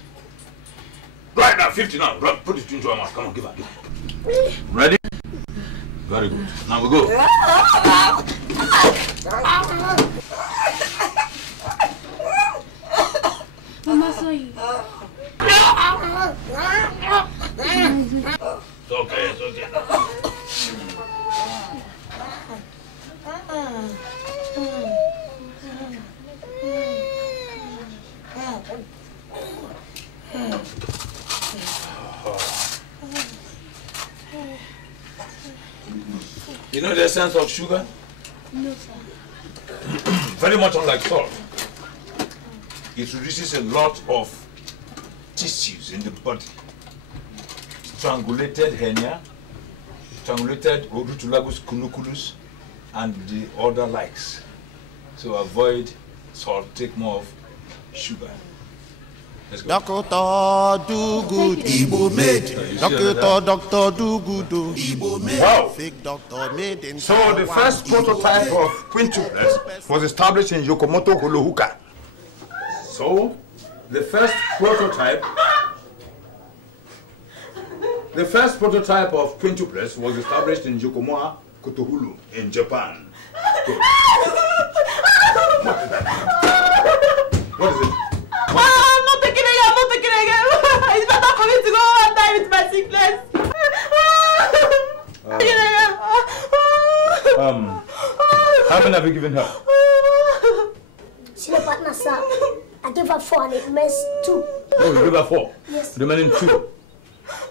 Right now, 50 now. Put it into her mouth. Come on, give her. Ready? Very good. Now we go. Mama saw you. It's okay, it's okay. You know the essence of sugar? No, sir. Very much unlike salt. It reduces a lot of tissues in the body. Strangulated hernia, strangulated rotulagus cunuculus, and the other likes. So avoid salt, take more of sugar. Let's go. Doctor do good, Igbo made. Doctor do good, Igbo made. Wow. Fake doctor made in So the first prototype of quintuples was established in Yokomoto, Holohuka. So the first prototype of quintuples was established in Yokomoa, Kotohulu, in Japan. Good. What is it? I'm not taking it again. It's better for me to go and die with my sickness. How many have you given her? Senior partner, sir. I gave her 4 and it remains 2. Oh, you gave her 4? Yes. Remaining 2.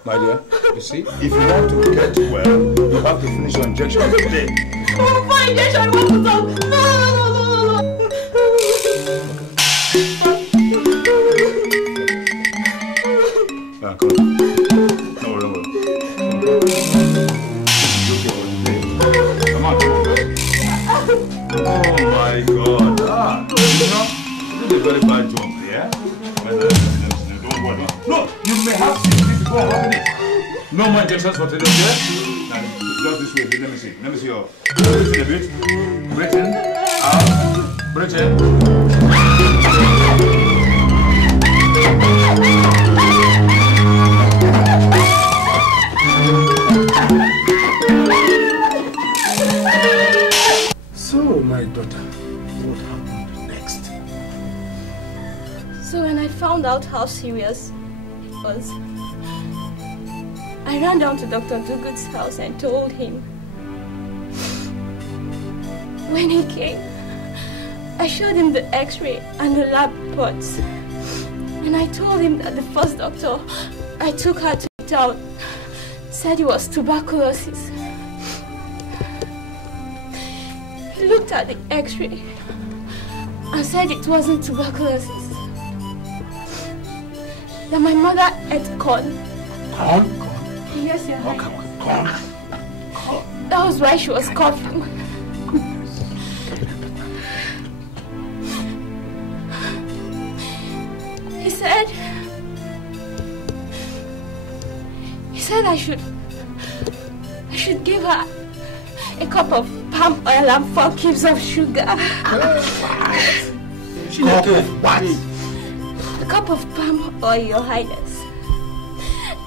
My dear, you see, if you want to get well, you have to finish your injection today. Oh, my injection, what to talk? No. Yeah, come on. No worry. Come on. Oh my God. You know, you did a very bad job, yeah? Don't worry. No, you may have 6 feet before having it. No more injections for today, yeah? Now, just this way, let me see. Let me see your. Breathe in a bit. Breathe in. Out. Breathe in. So, my daughter, what happened next? So when I found out how serious it was, I ran down to Dr. Dugu's house and told him. When he came, I showed him the x-ray and the lab reports. And I told him that the first doctor I took her to it out said it was tuberculosis. He looked at the x-ray and said it wasn't tuberculosis. That my mother ate corn. Corn? Yes, Your Highness. Corn? That was why she was coughing. He said I should give her a cup of palm oil and 4 cubes of sugar. What? A cup of palm oil, Your Highness.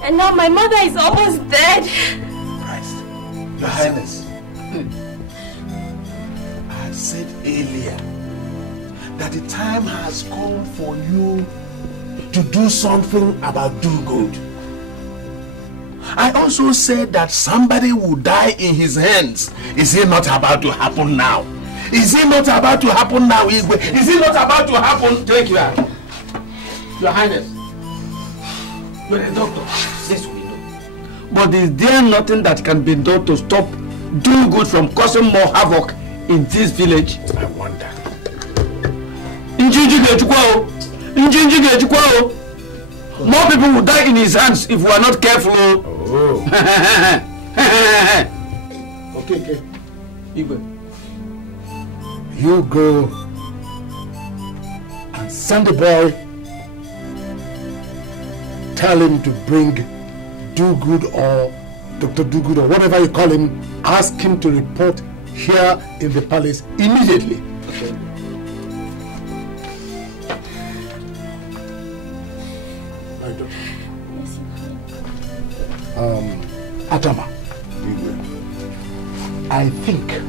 And now my mother is almost dead. Christ. Your Highness. I said earlier that the time has come for you to do something about do-good. I also said that somebody will die in his hands. Is it not about to happen now? Is it not about to happen now, Igwe? Is it not about to happen? Take care. Your Highness, you're a doctor. Yes, we know. But is there nothing that can be done to stop Do Good from causing more havoc in this village? I wonder. More people will die in his hands if we are not careful. Oh. Okay. Igwe. You go and send the boy. Tell him to bring Do-Good or Dr. Do-Good or whatever you call him. Ask him to report here in the palace immediately. Okay. Atama, I think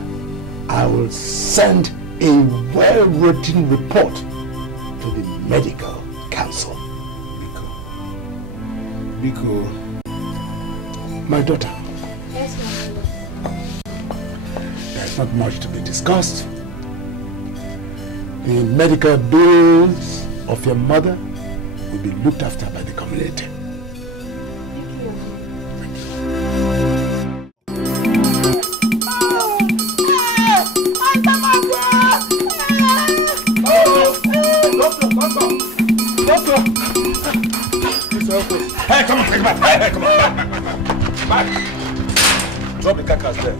I will send a well-written report to the medical council. Biko, my daughter. Yes, There's not much to be discussed. The medical bills of your mother will be looked after by the community. Hey, come on, take back. Hey, come on, back. Drop the carcass there.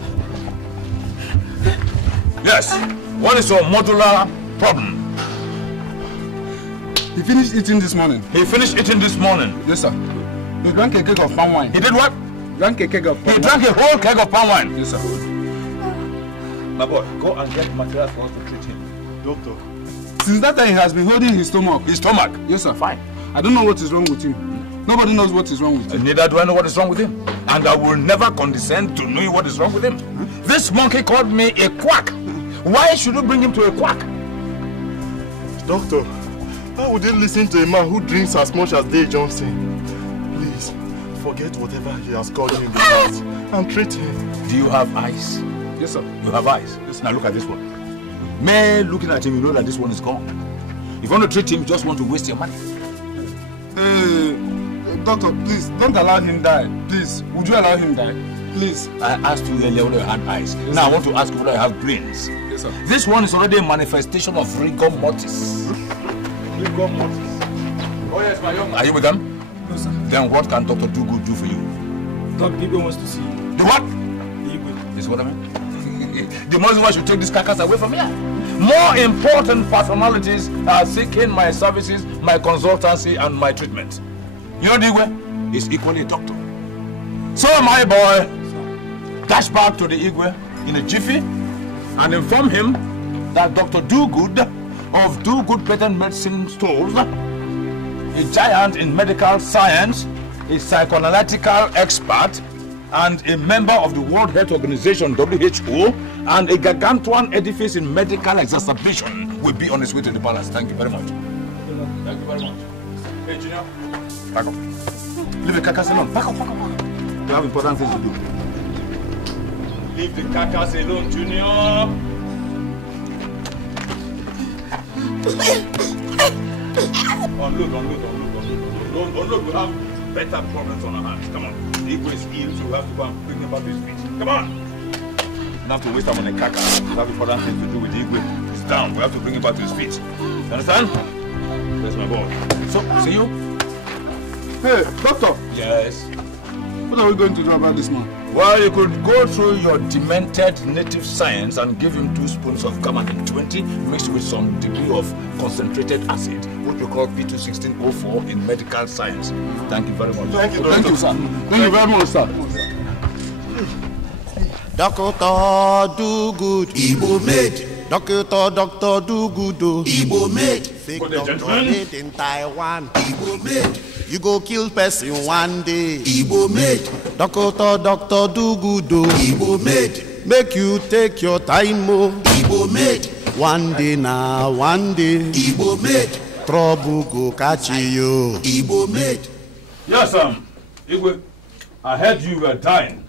Yes. What is your modular problem? He finished eating this morning. He finished eating this morning? Yes, sir. He drank a keg of palm wine. He did what? Drank a keg of palm wine. He drank a whole keg of palm wine? Yes, sir. My boy, go and get material for us to treat him. Doctor. Since that time, he has been holding his stomach. His stomach? Yes, sir. Fine. I don't know what is wrong with him. Nobody knows what is wrong with him. Neither do I know what is wrong with him. And I will never condescend to know what is wrong with him. This monkey called me a quack. Why should you bring him to a quack? Doctor, how would you listen to a man who drinks as much as Dave Johnson? Please, forget whatever he has called you in the past and treat him. Do you have eyes? Yes, sir. You have eyes? Yes, now look at this one. Mere looking at him, you know that this one is gone. If you want to treat him, you just want to waste your money. Doctor, please, don't allow him die. Please, would you allow him die? Please. I asked you earlier whether you had eyes. Yes, now sir. I want to ask you whether you have brains. Yes, sir. This one is already a manifestation of rigor mortis. Rigor mortis. Oh yes, my young man. Are you with them? No, sir. Then what can Dr. Do-Good do for you? Dr. Igwe wants to see you. The what? The Igwe. This is what I mean? The most one should take this carcass away from here. More important personalities are seeking my services, my consultancy, and my treatment. You know Dikeh is equally a doctor. So my boy, dash back to the Igwe in a jiffy and inform him that Dr. Do-Good of Do-Good Patent Medicine Stores, a giant in medical science, a psychoanalytical expert, and a member of the World Health Organization, WHO, and a gargantuan edifice in medical exacerbation will be on his way to the palace. Thank you very much. Thank you very much. Hey, Junior, back up. Leave the carcass alone. Back up. You have important things to do. Leave the carcass alone, Junior. Unload. We have better problems on our hands. Come on. The Igwe is ill, so we have to go and bring him back to his feet. Come on. We don't have to waste time on the carcass. We have important things to do with the Igwe. He's down. We have to bring him back to his feet. You understand? That's my boy. So, see you? Hey, doctor. Yes. What are we going to do about this man? Well, you could go through your demented native science and give him 2 spoons of Gammon 20 mixed with some degree of concentrated acid, which we call P216O4 in medical science. Thank you very much. Thank you, sir. Thank you very much, sir. Dr. Do-Good, Igbo made. Dr. Do-Good, Igbo made. Fake doctor made in Taiwan, Igbo made. You go kill person one day, Igbo made. Dr. Do-Good, Igbo made. Make you take your time, oh, Igbo made. One day, Igbo made. Trouble go catch you, Igbo made. Yes, Igwe, I heard you were dying.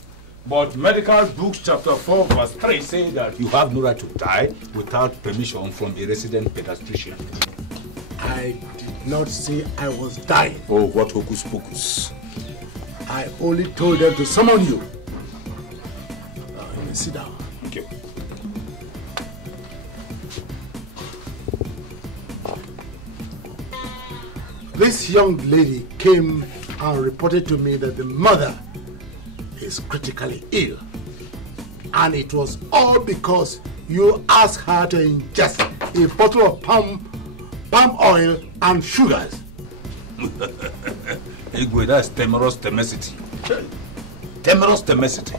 But medical books chapter 4 verse 3 say that you have no right to die without permission from a resident pediatrician. I did not say I was dying. Oh, what hocus pocus. I only told them to summon you. Sit down. Thank you. This young lady came and reported to me that the mother is critically ill And it was all because you asked her to ingest a bottle of palm oil and sugars. Igwe, that's temerous temacity. Temerous temacity.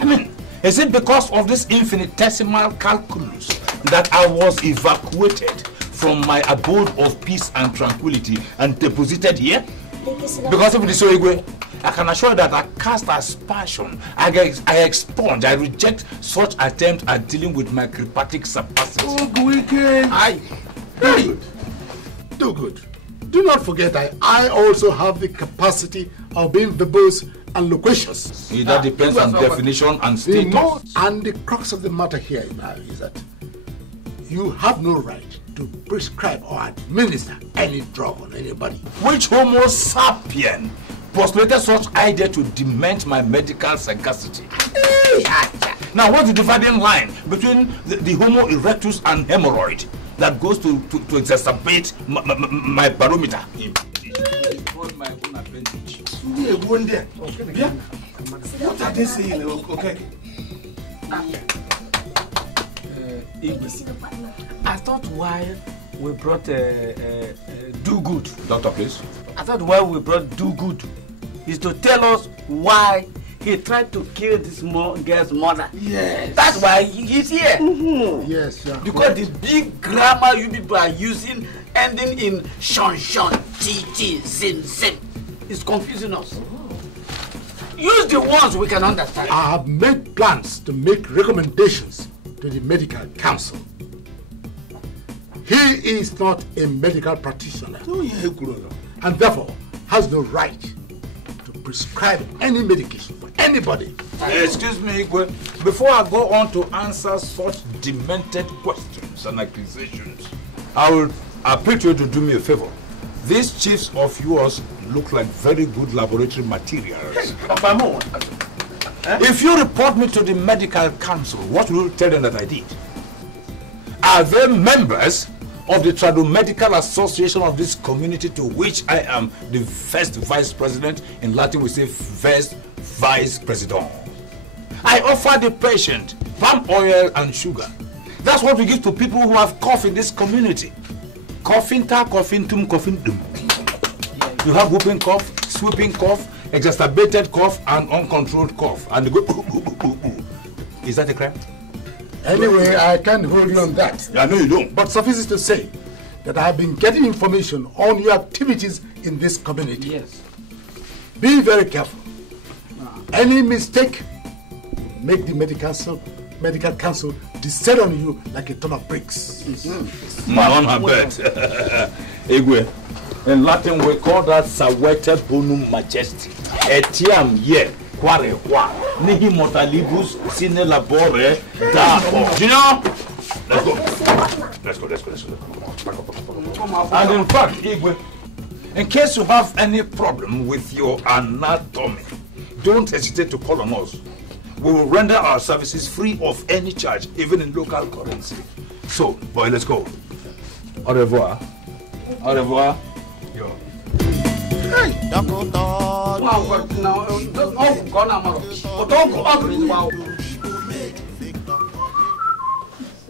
I mean, is it because of this infinitesimal calculus that I was evacuated from my abode of peace and tranquility and deposited here? Because if it is so, Igwe, I can assure you that I cast aspersion, I expunge, I reject such attempt at dealing with my cryptic capacity. Oh, good. Do good. Do not forget that I also have the capacity of being verbose and loquacious. That depends on definition and status. And the crux of the matter here now is that you have no right to prescribe or administer any drug on anybody. Which Homo sapien postulated such idea to dement my medical sagacity? Now, what's the dividing line between the Homo erectus and hemorrhoid that goes to exacerbate my barometer? My own appendage. What are they saying? Okay. I thought why we brought Do Good. Doctor, please. I thought why we brought Do Good is to tell us why he tried to kill this girl's mother. Yes. That's why he's here. Yes, yeah. Because the big grammar you people are using, ending in shon, tt, zin, is confusing us. Use the ones we can understand. I have made plans to make recommendations to the medical council. He is not a medical practitioner and therefore has no right to prescribe any medication for anybody. Excuse me, Igwe. Before I go on to answer such demented questions and accusations, I will appeal to you to do me a favor. These chiefs of yours look like very good laboratory materials. If you report me to the medical council, what will you tell them that I did? Are they members of the Tradomedical Association of this community, to which I am the first vice president? In Latin we say first vice president. I offer the patient palm oil and sugar. That's what we give to people who have cough in this community. Coughing-ta, coughing-tum, coughing-dum. You have whooping cough, sweeping cough, exacerbated cough, and uncontrolled cough. And they go, ooh, ooh, ooh, ooh. Is that a crime? Anyway, I can't hold you on that. I know you don't. But suffice it to say that I have been getting information on your activities in this community. Yes. Be very careful. Any mistake, make the medical council descend on you like a ton of bricks. My own habit. Igwe, in Latin we call that Sawete Bonum Majesti. Etiam ye, quare qua, nihi mortalibus sine labore da. Do you know? Let's go. And in fact, Igwe, in case you have any problem with your anatomy, don't hesitate to call on us. We will render our services free of any charge, even in local currency. So, boy, let's go. Au revoir. Au revoir. Yo. Hey,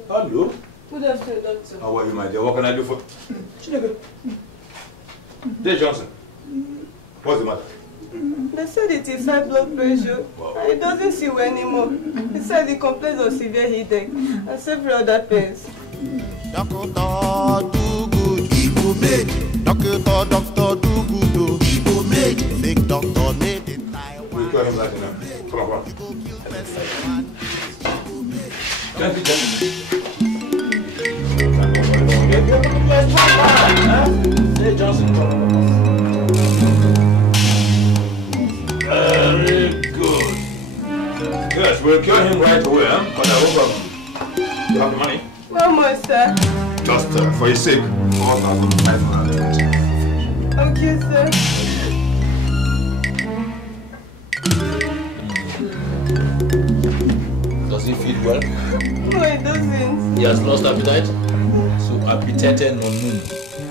Hello. Good afternoon, doctor. How are you, my dear? What can I do for you? Dear Johnson, what's the matter? They said it is high blood pressure. Wow. And it doesn't see well anymore. He said he complains of severe headache and several other pains. Doctor, do good. Igbo made. Doctor, do good. Igbo made. Fake doctor made it. We got him right now. Come on. Hey, Johnson. Very good. Yes, we'll cure him right away, huh? But I hope you have the money. Well, Master. Just for his sake, 4,500. Okay, sir. Does he feel well? No, it doesn't. He has lost appetite? So appetite no moon.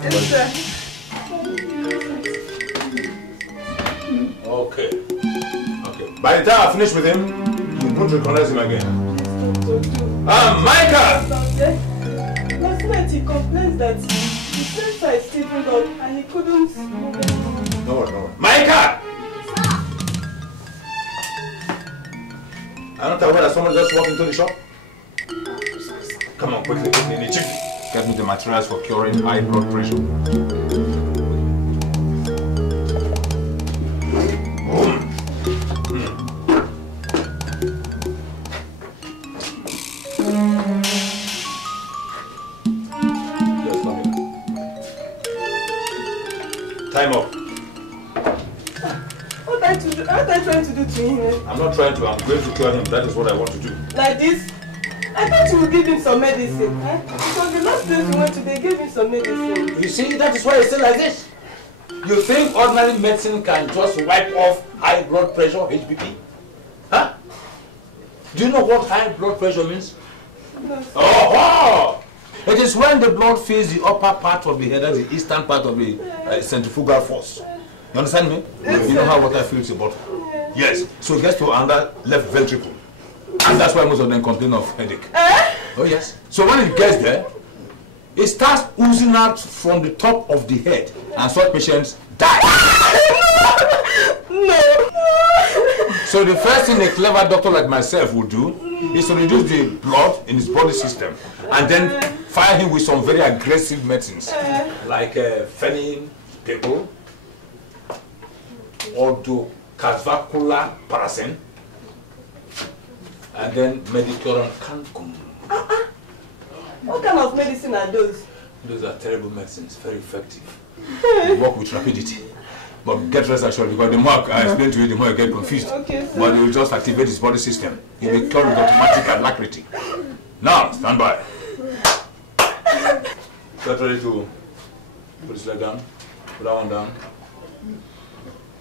Yes, sir. Okay. By the time I finish with him, you know couldn't recognize him again. Micah! Last night he complained that his sensor is slipping up and he couldn't move it. No worry. Micah! I'm not aware that someone just walked into the shop. Come on, quickly, Chief. Get me the materials for curing high blood pressure. Time up. What are you trying to do to him? I'm not trying to, I'm going to cure him. That is what I want to do. Like this? I thought you would give him some medicine. Eh? Because the last place we went to, they gave him some medicine. You see, that is why it's still like this. You think ordinary medicine can just wipe off high blood pressure, HBP? Huh? Do you know what high blood pressure means? No. Oh! It is when the blood fills the upper part of the head, that's the eastern part of the centrifugal force. You understand me? Yes, you know how water fills the bottle? Yes. So it gets to under left ventricle. And that's why most of them complain of headache. Oh yes. So when it gets there, it starts oozing out from the top of the head. And such patients die. No. So the first thing a clever doctor like myself would do is to reduce the blood in his body system and then fire him with some very aggressive medicines like phenyl, people, orthocavacula paracin, and then medicuron cancum. What kind of medicine are those? Those are terrible medicines, very effective. They work with rapidity. But get rest assured, because the more I explain to you, the more you get confused. Okay, but it will just activate his body system. He will cure with automatic alacrity. Now, stand by. Get ready to put his leg down. Put that one down.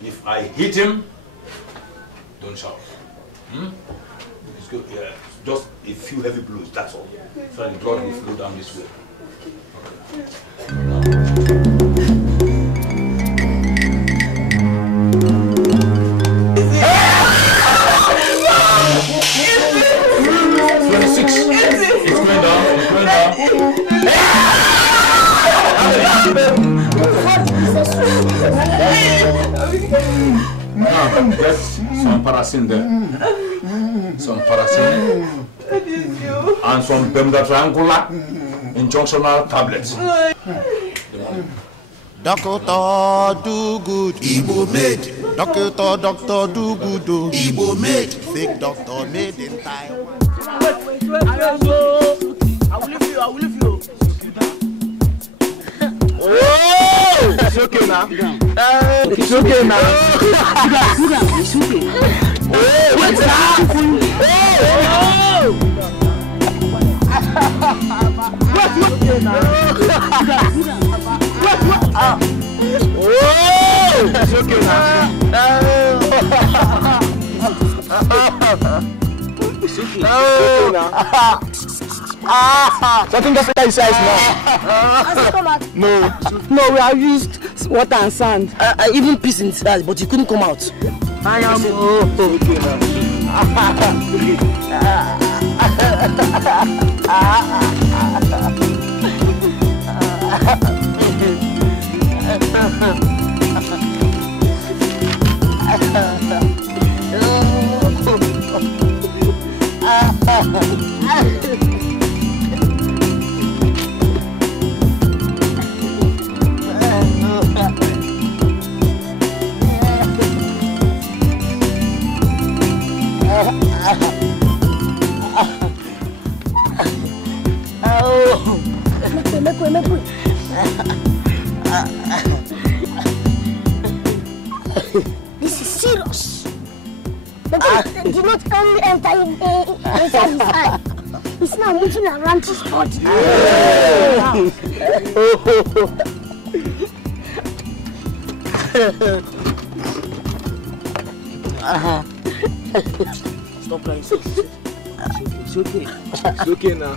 If I hit him, don't shout. It's good. Yeah. Just a few heavy blows, that's all. So the blood will flow down this way. Okay. 26. It's going down. It's going down. Now, get some paracin there. Some paracin. And some Bemda triangular injunctional tablets. Doctor do good, Igbo made. Doctor do good, Igbo made. Fake doctor made in Taiwan. I will leave you. Oh! It's okay now. It's okay now. It's okay. Oh! What's that? What's okay now? Oh! It's okay now. It's okay now. Something just like size now. No, we have used water and sand. I even pissed in his eyes, but he couldn't come out. I am okay now. This is serious. The gun did not only enter inside his eye. It's now moving around his body. Stop crying. It's okay. It's okay now.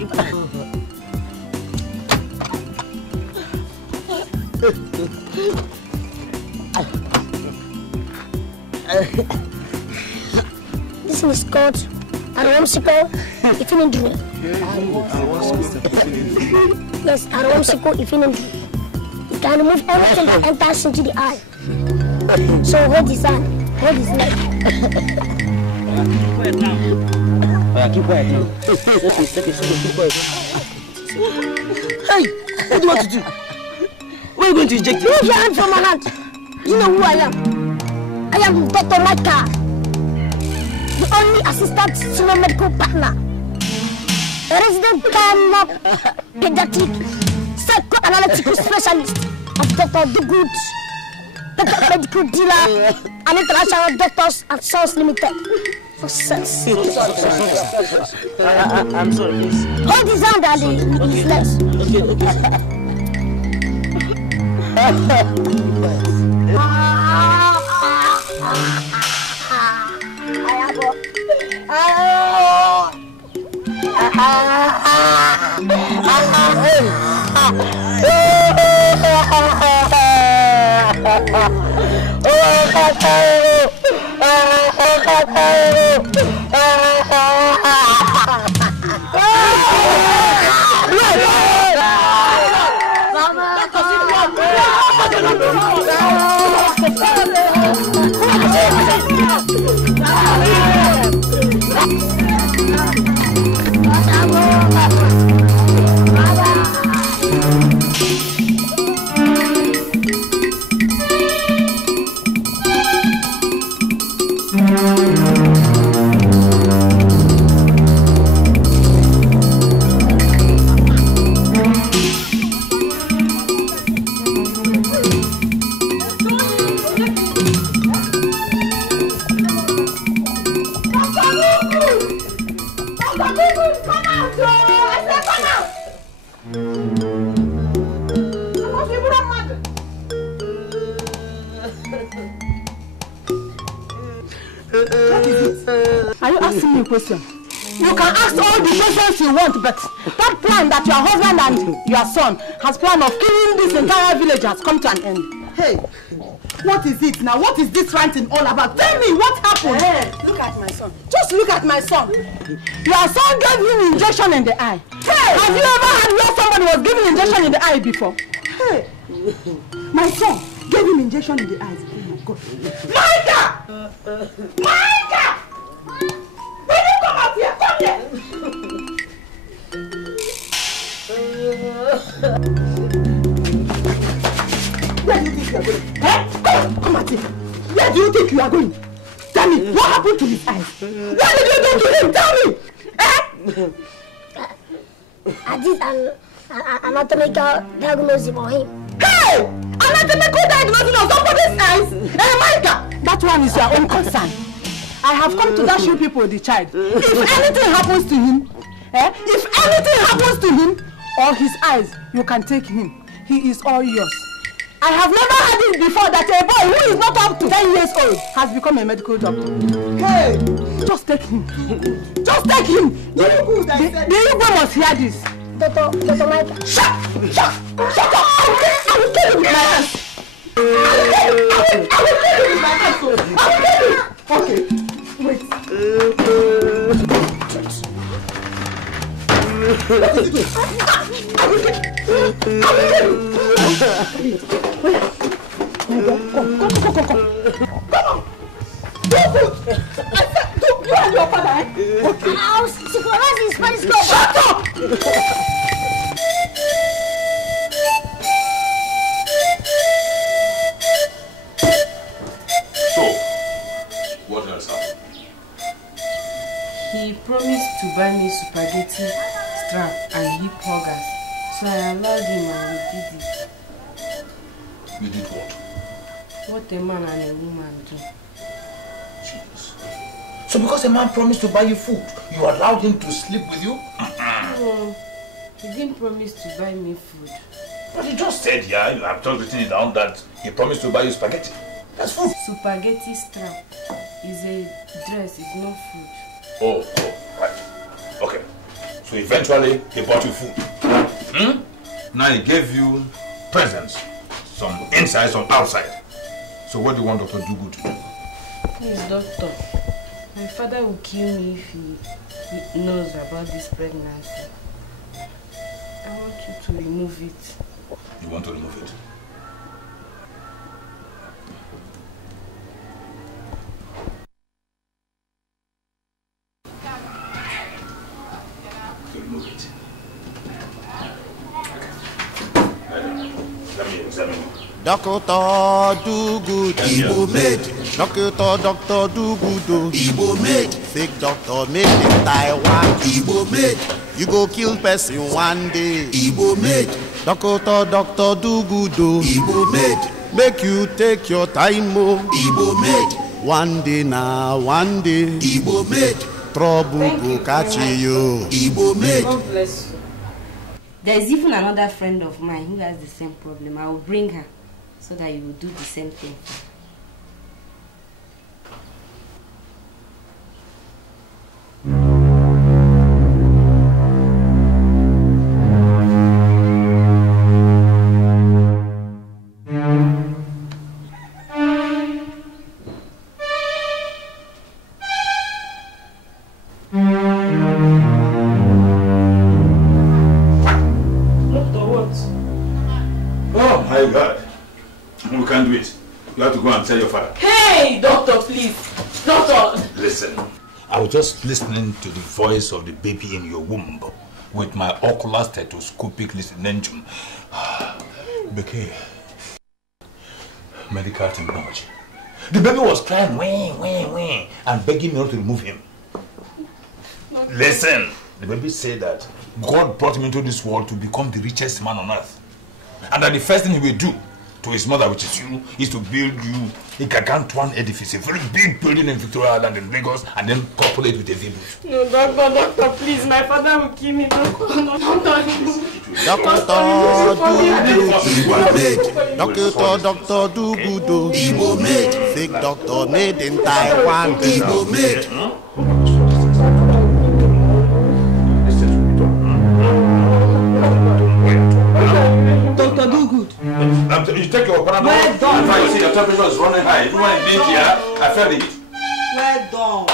This is called Aromsiko Ifinindru. Yes, Aromsiko Ifinindru. You can remove anything that enters into the eye. So hold his hand, hold his leg. Keep quiet now. Keep quiet. Hey, what do you want to do? Where are you going to inject? Move your hand from my hand. You know who I am. I am Dr. Dikeh, the only assistant senior medical partner, a resident pediatric psychoanalytical specialist of Dr. Dugood, Dr. Medical Dealer, and International Doctors and Sons Limited. For sense. I'm sorry, please. Hold his hand and his legs. Are you asking me a question? You can ask all the questions you want, but that plan that your husband and your son has planned of killing this entire village has come to an end. Hey, what is it now? What is this ranting all about? Tell me, what happened? Hey, look at my son. Just look at my son. Your son gave him injection in the eye. Hey, have you ever had where somebody was giving injection in the eye before? Hey, my son gave him injection in the eyes. Oh my God. Micah! Micah! Will you come out here? Come here! Where do you think you are going? Eh? Come out here. Where do you think you are going? Tell me, what happened to his eyes? What did you do to him? Tell me! Eh? I did an anatomical diagnosis for him. Hey! Anatomical diagnosis of somebody's eyes? Hey, Micah! That one is your own concern. I have come to dash you people the child. If anything happens to him, if anything happens to him or his eyes, you can take him. He is all yours. I have never had it before that a boy who is not up to 10 years old has become a medical doctor. Hey, just take him. Just take him. The Igbo must hear this. Dr. Micah. Shut up! I will kill him with my hands. I will kill him with my hands. I will kill him. Okay, wait. Come on. Do good. I said, you and your father, eh? Okay. I'll synchronize his Spanish club. Shut up! So, what else happened? He promised to buy me spaghetti strap and hip huggers, so I allowed him and we did it. You did what? What a man and a woman do. Jesus. So because a man promised to buy you food, you allowed him to sleep with you? No, he didn't promise to buy me food. But he just said, yeah, you have just written it down that he promised to buy you spaghetti. That's food. Spaghetti strap is a dress, it's not food. Oh, right. Okay. So eventually, he bought you food. Now he gave you presents. Some inside, some outside. So what do you want Dr. Dugu to do? Please, doctor. My father will kill me if he knows about this pregnancy. I want you to remove it. You want to remove it? To remove it. Let me examine you. Doctor do good, Igbo made. Doctor do good, Igbo made. Fake doctor made in Taiwan, Igbo made. You go kill person one day, Igbo made. Doctor do good, Igbo made. Make you take your time, oh, Igbo made. One day now, one day, Igbo made. Trouble go catch you, Igbo made. God bless you. There is even another friend of mine who has the same problem. I will bring her so that you will do the same thing. Tell your father. Hey, doctor, please. Doctor. Listen, I was just listening to the voice of the baby in your womb with my ocular stethoscopic listening. Dikeh, medical terminology. The baby was crying, wah, and begging me not to remove him. Listen, the baby said that God brought him into this world to become the richest man on earth. And that the first thing he will do to his mother, which is you, is to build you a gargantuan edifice, a very big building in Victoria Island in Lagos, and then populate with a village. No, doctor, please, my father will kill me, doctor. No, doctor do good, Igbo made. Fake doctor made in Taiwan, Igbo made. Doctor, do good. You take your Panadol. Well done. If I see your temperature is running high, even when it here, I felt it. Well done.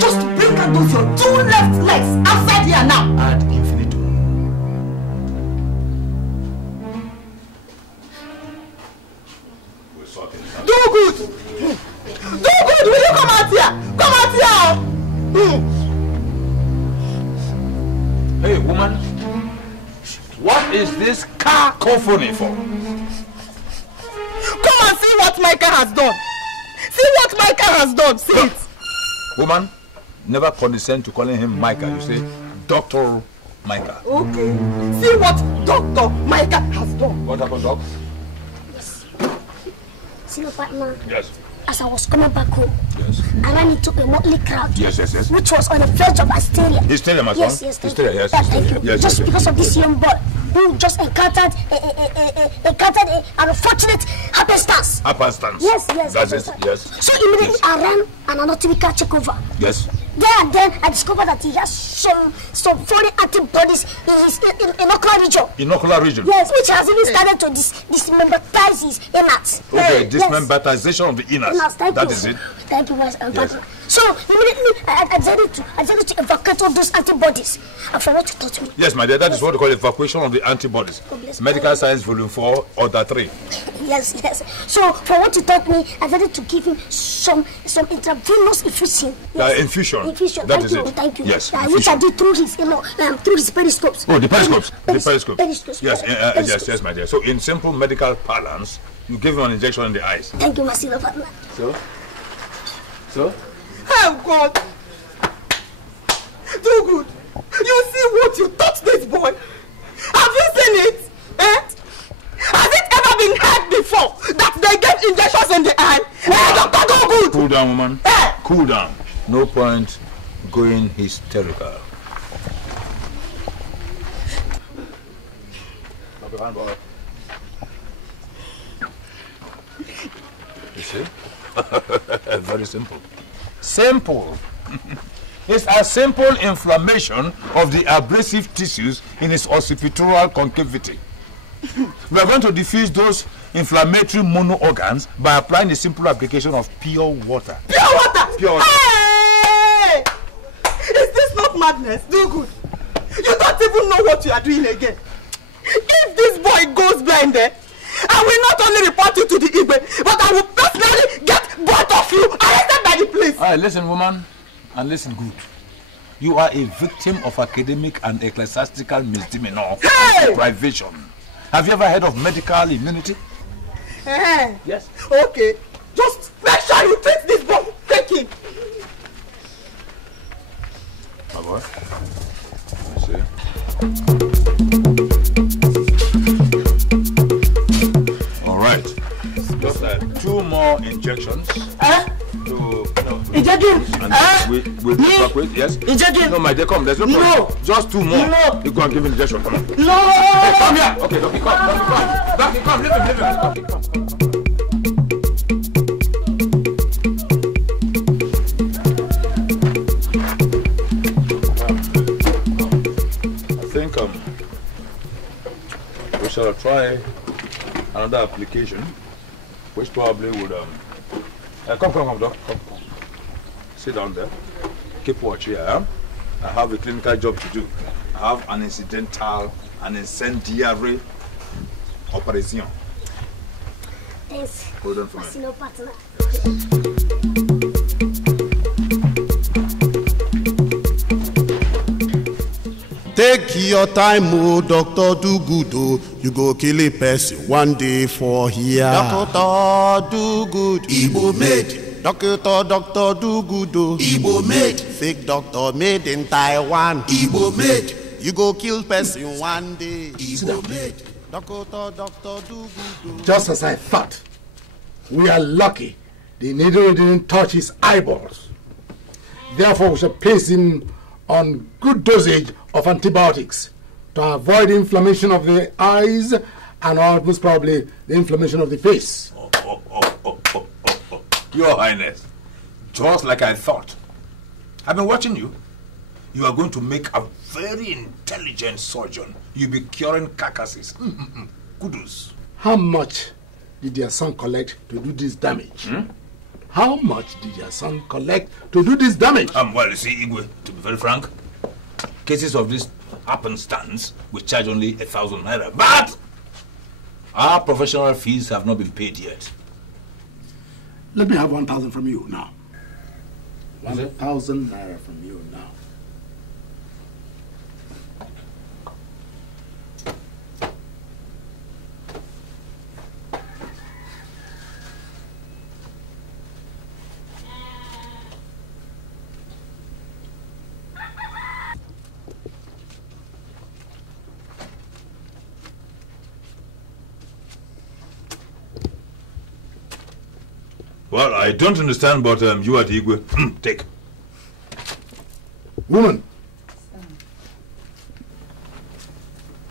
Just bring out those your two left legs outside here now. Ad infinitum. We're sorting it out. Do good. Do good. Will you come out here? Come out here. Hey, woman. What is this cacophony for? Come and see what Micah has done. See what Micah has done. See it. Woman, never condescend to calling him Micah. You say Dr. Micah. Okay. See what Dr. Micah has done. What happened, Doc? See your partner? Yes. As I was coming back home, yes, I ran into a motley crowd. Yes. Which was on the verge of hysteria. Hysteria, my son? Yes. Hysteria, yes. Thank you. Yes, just because of this young boy who just encountered an unfortunate happenstance. Happenstance? Yes. That's it, yes. So immediately I ran an anatomical checkover. Yes. There and then I discovered that he has some foreign antibodies in his inocular region. Inocular region? Yes, which has even started to dismembratize his innards. Okay, dismembratization of the innards. That is it. Thank you, yes. So immediately I decided to evacuate all those antibodies. And for what you taught me. Yes, my dear, that is what we call evacuation of the antibodies. Medical Science Volume 4, Order 3. Yes. So for what you taught me, I decided to give him some intravenous infusion. Yes. Infusion. Thank you. Yes. Which I did through his periscopes. Oh, the periscopes. Periscopes. Yes, my dear. So in simple medical parlance, you give him an injection in the eyes. Thank you, my senior partner. So? Oh God! Do good. You see what you taught this boy? Have you seen it? Has it ever been heard before that they get injections in the eye? Doctor, do good. Cool down, woman. Cool down. No point going hysterical. You see? Very simple. Simple. It's a simple inflammation of the abrasive tissues in his occipital concavity. We are going to diffuse those inflammatory mono organs by applying the simple application of pure water. Pure water? Pure water. Hey! Is this not madness? Do good. You don't even know what you are doing again. If this boy goes blind there, I will not only report you to the Igbo, but I will personally get both of you arrested by the police. All right, listen, woman, and listen good. You are a victim of academic and ecclesiastical misdemeanor and deprivation. Have you ever heard of medical immunity? Hey. Yes. Okay. Just make sure you treat this boy. Take him. My boy. I see. All right. Just 2 more injections. Injection? We'll evacuate, yes? Injection? No, my dear, come. There's no problem. Just 2 more. No. You go and give him injection. Come on. No. Hey, come here. Okay, Donkey, come. Donkey, come. Leave him. Donkey, come. I think we shall try another application, which probably would come, Doc. Come. Sit down there. Keep watch here. I have a clinical job to do. I have an incendiary operation. Thanks. Hold on for me. No partner. Take your time, oh, doctor, do good, oh. You go kill a person one day for here. Doctor, do good. Igbo made. Doctor, do good, oh. Igbo made. Fake doctor made in Taiwan. Igbo made. You go kill person one day. Igbo made. Doctor, do good, oh. Just as I thought. We are lucky the needle didn't touch his eyeballs. Therefore, we shall place him on good dosage of antibiotics to avoid inflammation of the eyes and most probably the inflammation of the face. Your Highness, just like I thought. I've been watching you. You are going to make a very intelligent surgeon. You'll be curing carcasses. Kudos. How much did your son collect to do this damage? How much did your son collect to do this damage? Well, you see, Igwe, to be very frank, cases of this happenstance will charge only 1,000 naira. But our professional fees have not been paid yet. Let me have 1,000 from you now. 1,000 naira from you now. Well, I don't understand, but you are the Igwe. Take. Woman,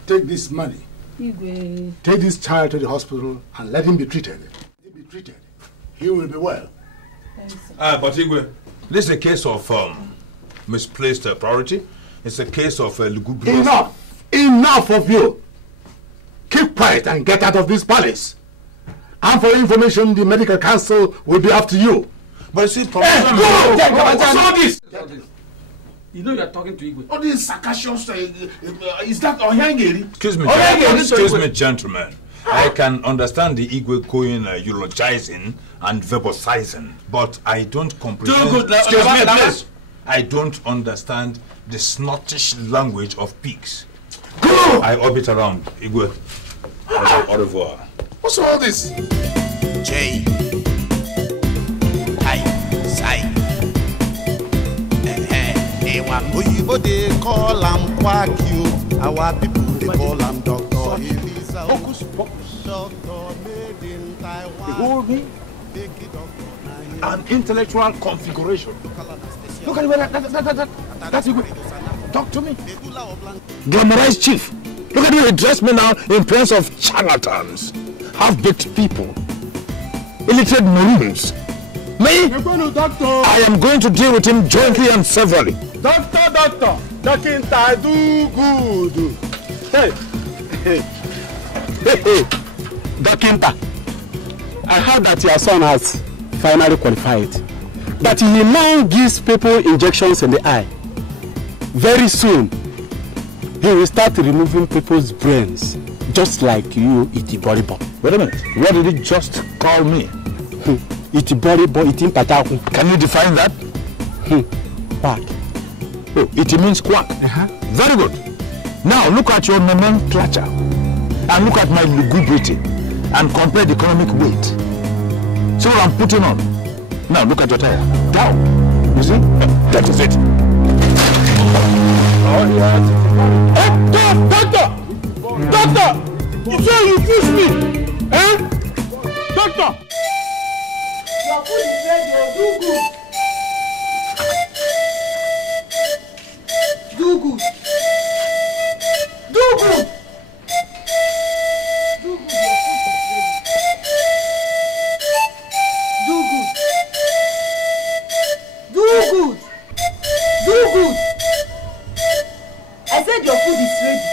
take this money. Igwe. Take this child to the hospital and let him be treated. He will be well. But Igwe, this is a case of misplaced priority. It's a case of lugubrious... Enough! Enough of you! Keep quiet and get out of this palace. And for information, the medical council will be after you. But see, go! What's all this? You know you are talking to Igwe. All these sarcastic is that Oyangeri? Excuse me, gentlemen. I can understand the Igwe going eulogizing and verbalizing, but I don't comprehend. Excuse me, please. I don't understand the snottish language of pigs. Go! I orbit around Igwe. Au revoir. What's all this? J. I. Sai. Oyibo they call am Kwakio. Our people they call am Dr. Elisa. Focus, focus. Doctor made in Taiwan. Behold me. An intellectual configuration. Look at the way that's Igwe. Talk to me. Glamorized chief. Look at the way he dressed me now in presence of charlatans, half-baked people, illiterate maroons. Me? I am going to deal with him jointly and severally. Doctor, Dokinta, do good. Hey, Dokinta, I heard that your son has finally qualified. That he now gives people injections in the eye. Very soon, he will start removing people's brains, just like you, Itiboribo. Wait a minute, what did he just call me? Itiboribo, Itim Pataku. Can you define that? Quack. Oh, it means quack. Very good. Now look at your nomenclature and look at my lugubrity and compare the economic weight. See what I'm putting on? Now look at your tire. Down. You see? That is it. Oh, yes. Doctor! You say you push me! Eh? Doctor! Your food is ready, do good. Do good. Do good. Do good, your food is ready. Do good. Do good. I said your food is ready.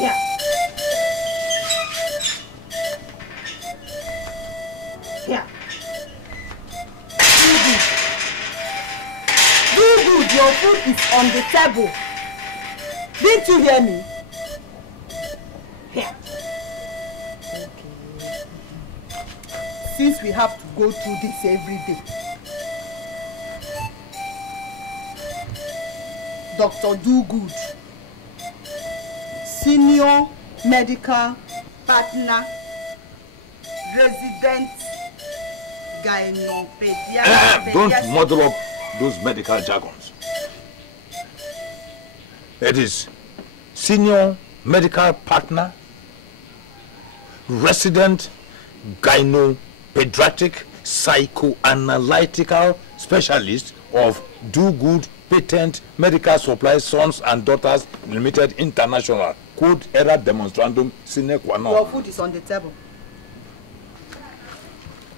Yeah. Yeah. Do good. Your food is on the table. Didn't you hear me? Here. Okay. Since we have to go through this every day, Dr. Dogood, senior medical partner, resident gynopediatrician. Don't muddle up those medical jargons. It is senior medical partner, resident gynopediatric psychoanalytical specialist of Do Good Patent Medical Supply Sons and Daughters Limited International. Code error demonstrandum sine qua non. Your food is on the table.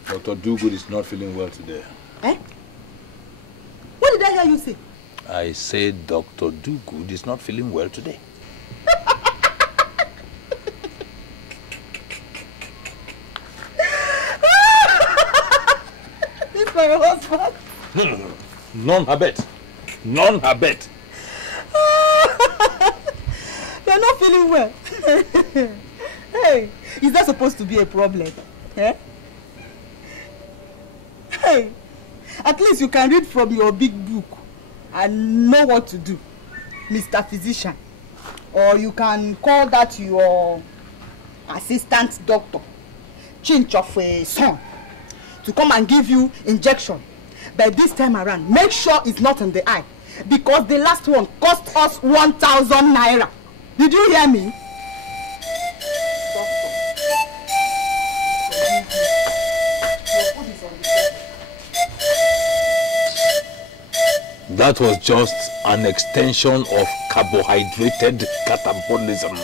Dr. Dogood is not feeling well today. Eh? What did I hear you say? I said Dr. Dogood is not feeling well today. This my husband. None habet. None habet. You're not feeling well. Hey, is that supposed to be a problem? Eh? Hey, at least you can read from your big book and know what to do, Mr. Physician. Or you can call that your assistant doctor, change of a son, to come and give you injection. But this time around, make sure it's not in the eye, because the last one cost us 1,000 naira. Did you hear me? That was just an extension of carbohydrated catabolism.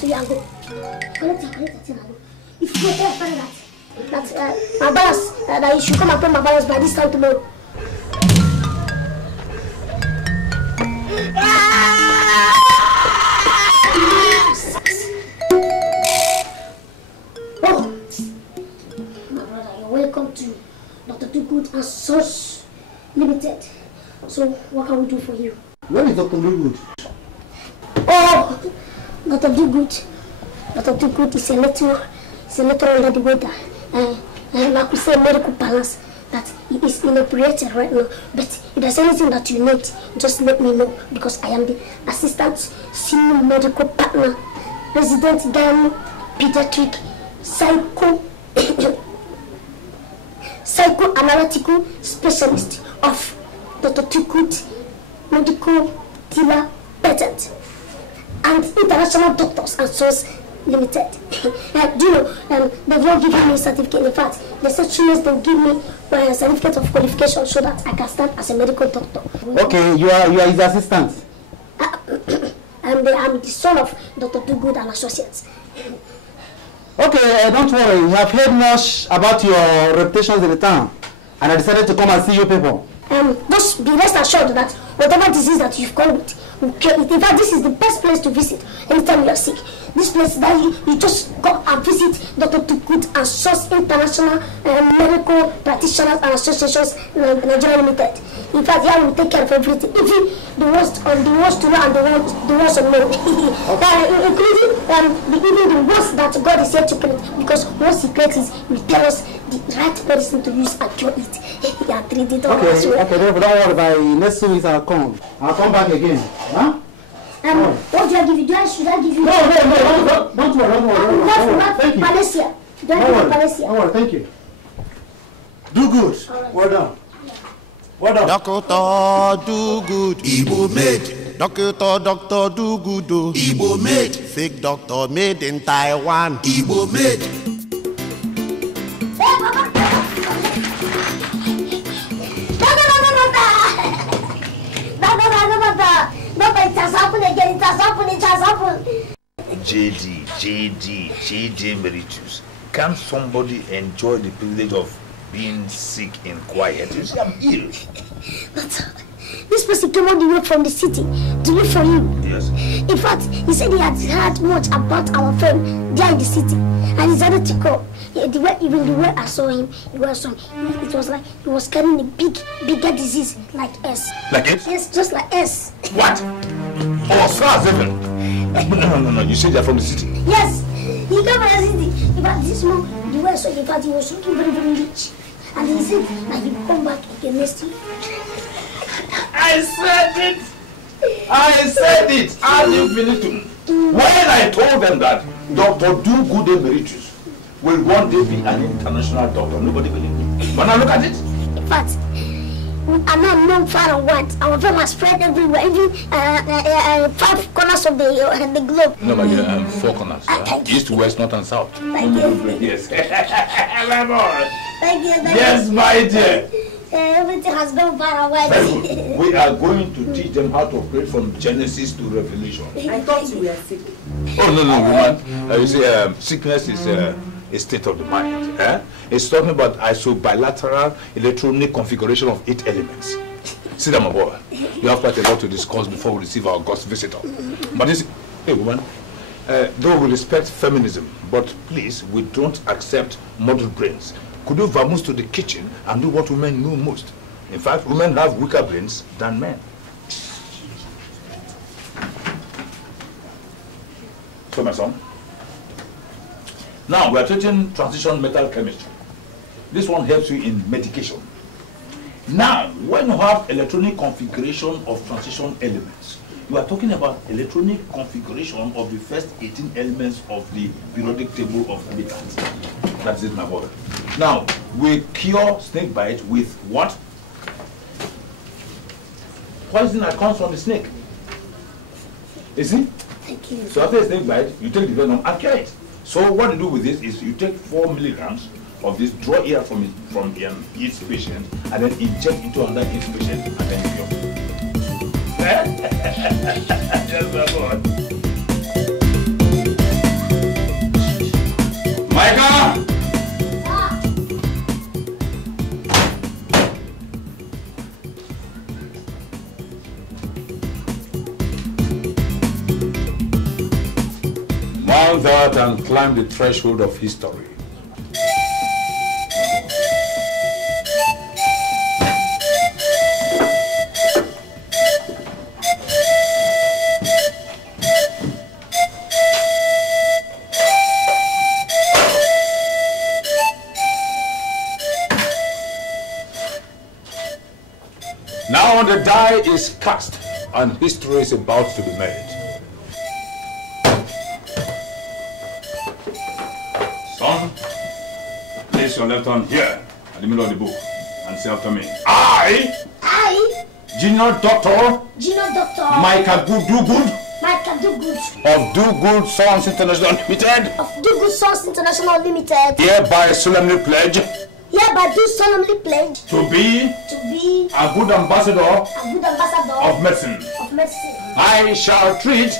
to you and go. Collect your thing and go. If you go tell your father that my balance, that you should come and pay my balance by this time tomorrow. Oh, my brother, you're welcome to Dr. Dugood and Sons Limited. So, what can we do for you? Where is Dr. Dugood? Oh, Dr. Dugood. Dr. Dugood is a little under the weather. Like we say, medical balance, that he is inoperated right now. But if there's anything that you need, just let me know, because I am the assistant senior medical partner, resident pediatric psychoanalytical specialist of Dr. Dugood Medical Dealer Patent and International Doctors and Sons Limited. Do you know, they've not given me a certificate. In fact, they said they'll give me a certificate of qualification so that I can start as a medical doctor. Okay, you are his assistant. I'm the son of Dr. Dugood and Associates. Okay, don't worry. We have heard much about your reputations in the town, and I decided to come and see you people. Just be rest assured that whatever disease that you've come with, we'll cure it. In fact, this is the best place to visit anytime you are sick. This place that you just go and visit Dr. Dugood and Sons International Medical Practitioners and Associations Nigeria Limited. In fact, yeah, we'll take care of everything. Even the worst to know and the worst unknown. Including even the worst that God is yet to create. Because once he creates it, he will tell us the right medicine to use and cure it. And treat it all. Okay, don't worry. By next week I'll come back again. Huh? What do I give you? Should I give you? No, don't worry. Thank you. Malaysia. Don't worry, thank you. Do good. Well done. Dr. Dugood, Igbo made. Dr. Dugood, Igbo made. Fake doctor made in Taiwan, Igbo made. It has happened again. It has happened. JD Emeritus. Can somebody enjoy the privilege of being sick in quiet? You see, I'm ill. But this person came all the way from the city to look for you. Yes. In fact, he said he had heard much about our friend there in the city, and he decided to come. Even the way I saw him, it was like he was carrying a bigger disease like S. Like S? Yes, just like S. What? Oh, SARS even? No. You said you're from the city? Yes, he came from the city. In fact, this man, the way I saw him, in fact, he was looking very, very rich. And he said that he will come back again next year. I said it! How do you finish to? When I told them that Dr. Dugood Emeritus will one day be an international doctor, nobody believed me. But now look at it. In fact, we are now known far and wide. Our fame has spread everywhere, even 5 corners of the globe. No, my dear, 4 corners. East, west, north, and south. Thank you. Yes. Thank you. Yes, my dear. Everything has gone far and wide. We are going to teach them how to operate from Genesis to Revelation. I thought you were sick. Oh, no, woman. You see, sickness is a state of the mind. It's talking about isobilateral electronic configuration of 8 elements. See that, my boy. You have quite a lot to discuss before we receive our ghost visitor. But this, hey, woman, though we respect feminism, but please, we don't accept model brains. Could you vamoose to the kitchen and do what women know most? In fact, women have weaker brains than men. So, my son, now we are treating transition metal chemistry. This one helps you in medication. Now, when you have electronic configuration of transition elements, you are talking about electronic configuration of the first 18 elements of the periodic table of elements. That's it, my boy. Now, we cure snake bite with what? Poison that comes from the snake. You see? Thank you. So after a snake bite, you take the venom and cure it. So what you do with this is you take 4 milligrams of this, draw air from each patient, and then inject into another each patient, and then you cure. Yes, my boy. beyond that and climb the threshold of history. Now the die is cast and history is about to be made. Son, place your left hand here at the middle of the book and say after me. I, Junior Doctor Micah Good of Do Good Sons International Limited. Hereby solemnly pledge. Do solemnly pledge to be a good ambassador of medicine. I shall treat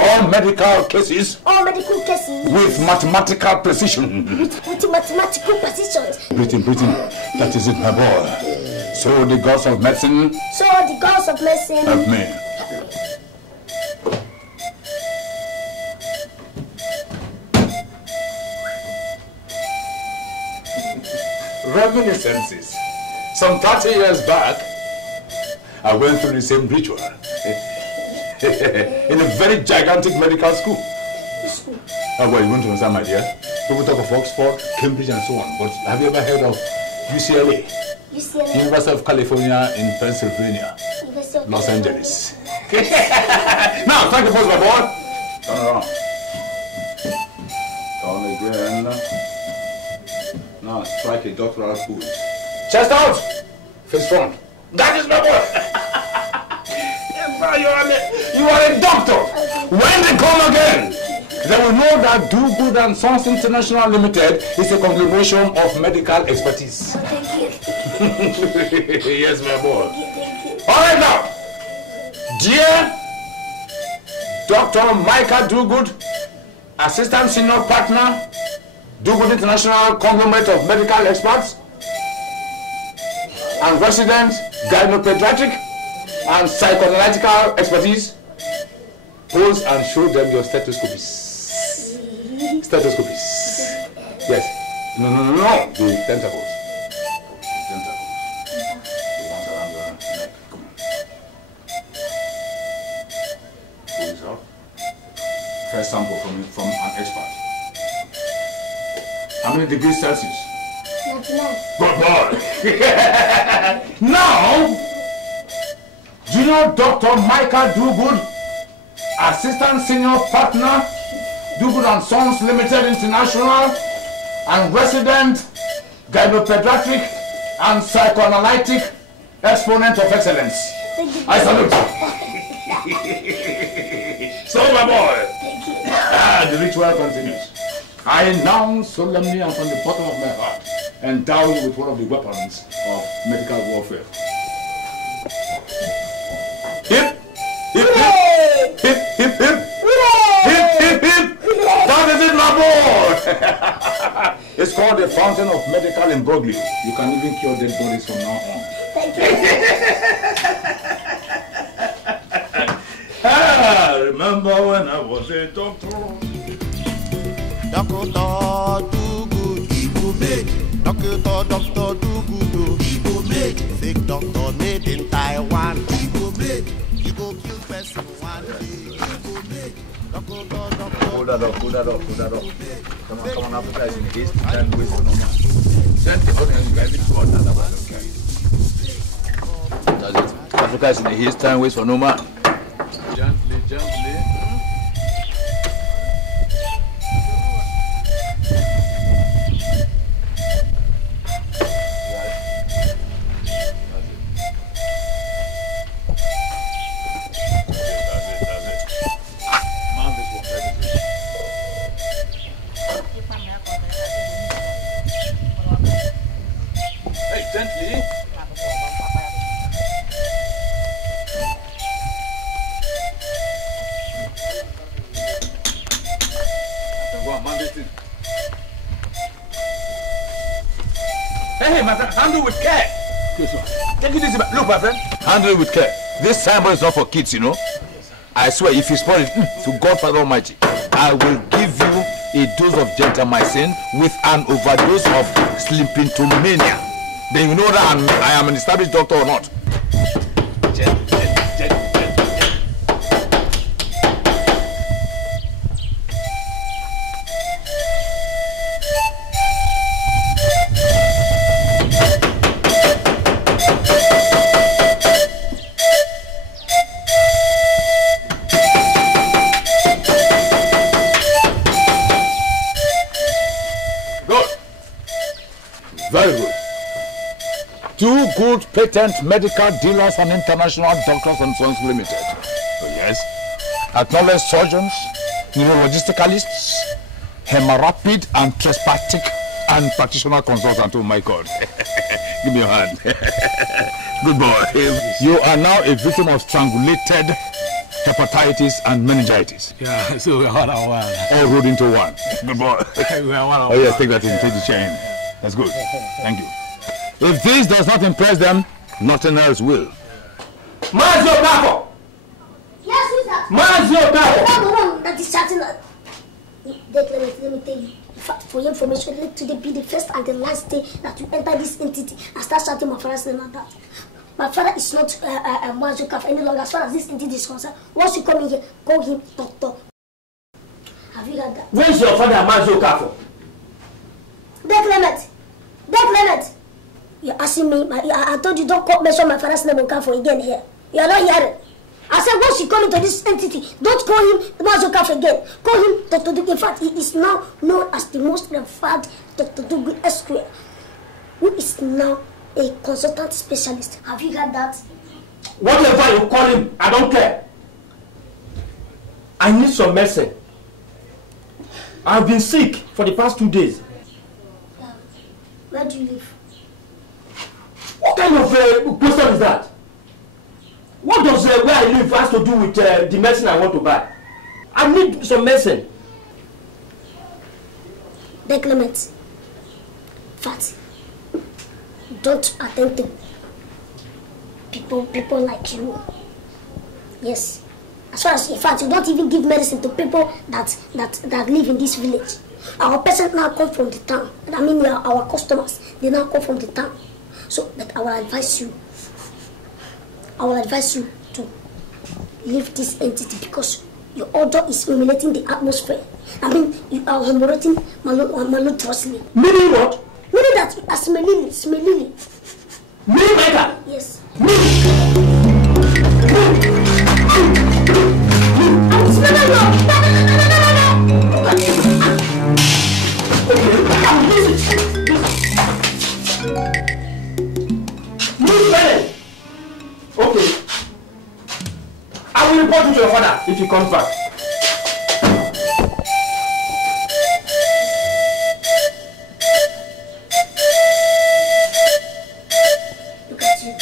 all medical cases with mathematical precision. With mathematical precision. Breathing. That is it, my boy. So the gods of medicine. Help me. Reminiscences. Some 30 years back, I went through the same ritual in a very gigantic medical school. Well, you want to understand, my dear? People talk of Oxford, Cambridge, and so on. But have you ever heard of UCLA? University of California in Pennsylvania, Los Angeles. Now, strike the pose, my boy. Turn around. Turn again. Now strike a doctoral pose. Chest out! Face front. That is my boy! You are a doctor! When they come again, they will know that Do Good and Sons International Limited is a conglomeration of medical expertise. Yes, my boy. Alright now! Dear Dr. Micah Do Good, Assistant Senior Partner, Do Good International Conglomerate of Medical Experts and Resident Gynopediatric and Psychoanalytical Expertise, pose and show them your stethoscopes. Yes. No. The tentacles. The ones around your neck. Come on. Pose up. First sample from an expert. How many degrees Celsius? 99. Good boy. Now, Junior Dr. Micah Do Good, Assistant Senior Partner, Do Good and Sons Limited International, and Resident Gynopediatric and Psychoanalytic Exponent of Excellence. I salute you. So, my boy, the ritual continues. I now solemnly and from the bottom of my heart endow you with one of the weapons of medical warfare. Hip, hip, hip, hip, hip, hip, hip, hip, hip. That is it, my boy. It's called the fountain of medical imbroglio. You can even cure dead bodies from now on. Remember when I was a doctor? Doctor Do Good, Igbo made. Doctor Do Good, Igbo made. Fake doctor made in Taiwan, Igbo made. You go kill person one day, Igbo made. Doctor. Hold that up. Come on, Africa is in haste. Time waits for no man. Send the body and drive it to another one. That's it. Africa is in haste. Time waits for no man. Gently. Hey, my friend, handle with care. Take it easy. Look, my friend, handle it with care. This signboard is not for kids, you know. I swear, if you spoil it, to God Father Almighty. I will give you a dose of gentamicin with an overdose of sleepintomania. Then you know that I am an established doctor or not. Two good patent medical dealers and international doctors and sons limited. Oh, yes. Acknowledged surgeons, neurologicalists, hemarapid and trespatic and practitioner consultant. Oh my God. Give me your hand. Good boy. You are now a victim of strangulated hepatitis and meningitis. Yeah, so we're one on one. All rolled into one. Good boy. We're one on one. Oh yes, take that in, take the chain. That's good. Thank you. If this does not impress them, nothing else will. Mazio Papa! Yes, who's that? Mazio Papa! Not the one that is chatting. Let me tell you. In fact, for your information, let today be the first and the last day that you enter this entity and start shouting my father's name like that. My father is not Mazio Papa any longer as far as this entity is concerned. Once you come in here, call him Doctor. Have you heard that? Where's your father, Mazio Papa? Dikeh. You're asking me, I told you don't mention my father's name on Kafo again here. You are not hearing. I said once you come into this entity, don't call him Mazio Kafo again. Call him Dr. Dikeh. In fact, he is now known as the most referred Dr. Dikeh Esquire, who is now a consultant specialist. Have you heard that? Whatever you call him, I don't care. I need some medicine. I've been sick for the past 2 days. Where do you live? What kind of question is that? What does where I live has to do with the medicine I want to buy? I need some medicine. Dikeh. Fat. Don't attend to people like you. Yes. As far as, in fact, you don't even give medicine to people that live in this village. Our patients now come from the town. I mean, our customers, they now come from the town. So, but I will advise you to leave this entity because your odor is emulating the atmosphere. I mean, you are hemorrhaging malodorously. Meaning what? Meaning that you are smelling. Me, Micah? Yes. I'm smelling you. Okay. I will report to your father if he comes back. Look at you.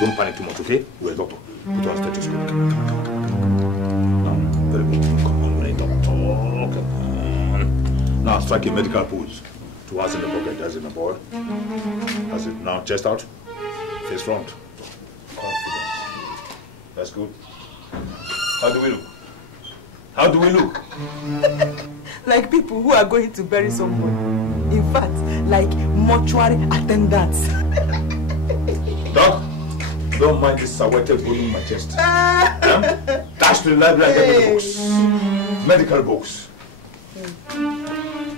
Don't panic too much, okay? We're a doctor. Put on a stethoscope. Now, very good. Come on, we're a doctor. Come on. Now, strike a medical pose. 2 hands in the pocket, that's it, my boy. That's it. Now, chest out. Face front. Confidence. That's good. How do we look? How do we look? Like people who are going to bury someone. In fact, like mortuary attendants. Doc, don't mind this sawete bone in my chest. Dash to the library and get the books. Medical books.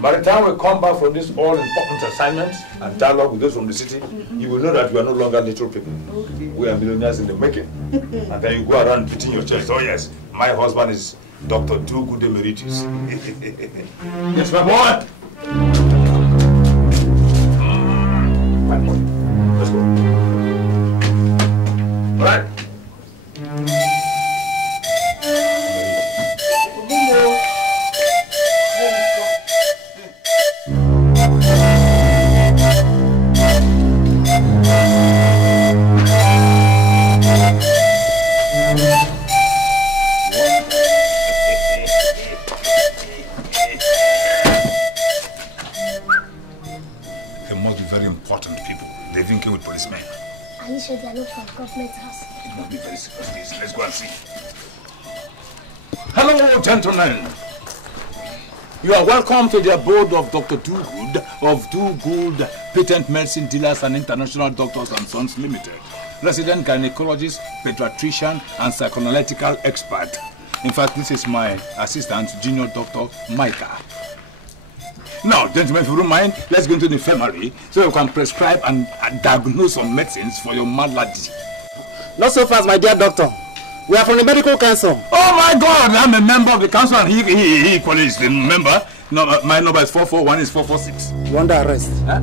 By the time we come back from this all-important assignment and dialogue with those from the city, you will know that we are no longer little people. Okay. We are millionaires in the making. And then you go around beating your chest. Oh yes, my husband is Dr. Do-Good Emeritus. Yes, my boy. My boy. Let's go. All right. With policemen. Are you sure they are not from government house? It must be very serious. Let's go and see. Hello, gentlemen. You are welcome to the abode of Dr. Do-Good of Do-Good Patent Medicine Dealers and International Doctors and Sons Limited. Resident gynecologist, pediatrician, and psychoanalytical expert. In fact, this is my assistant, Junior Dr. Micah. Now, gentlemen, if you don't mind, let's go into the infirmary so we can prescribe and diagnose some medicines for your malady. Not so fast, my dear doctor. We are from the medical council. Oh my God, I'm a member of the council and he equally is the member. No, my number is 441, is 446. You under arrest? Huh?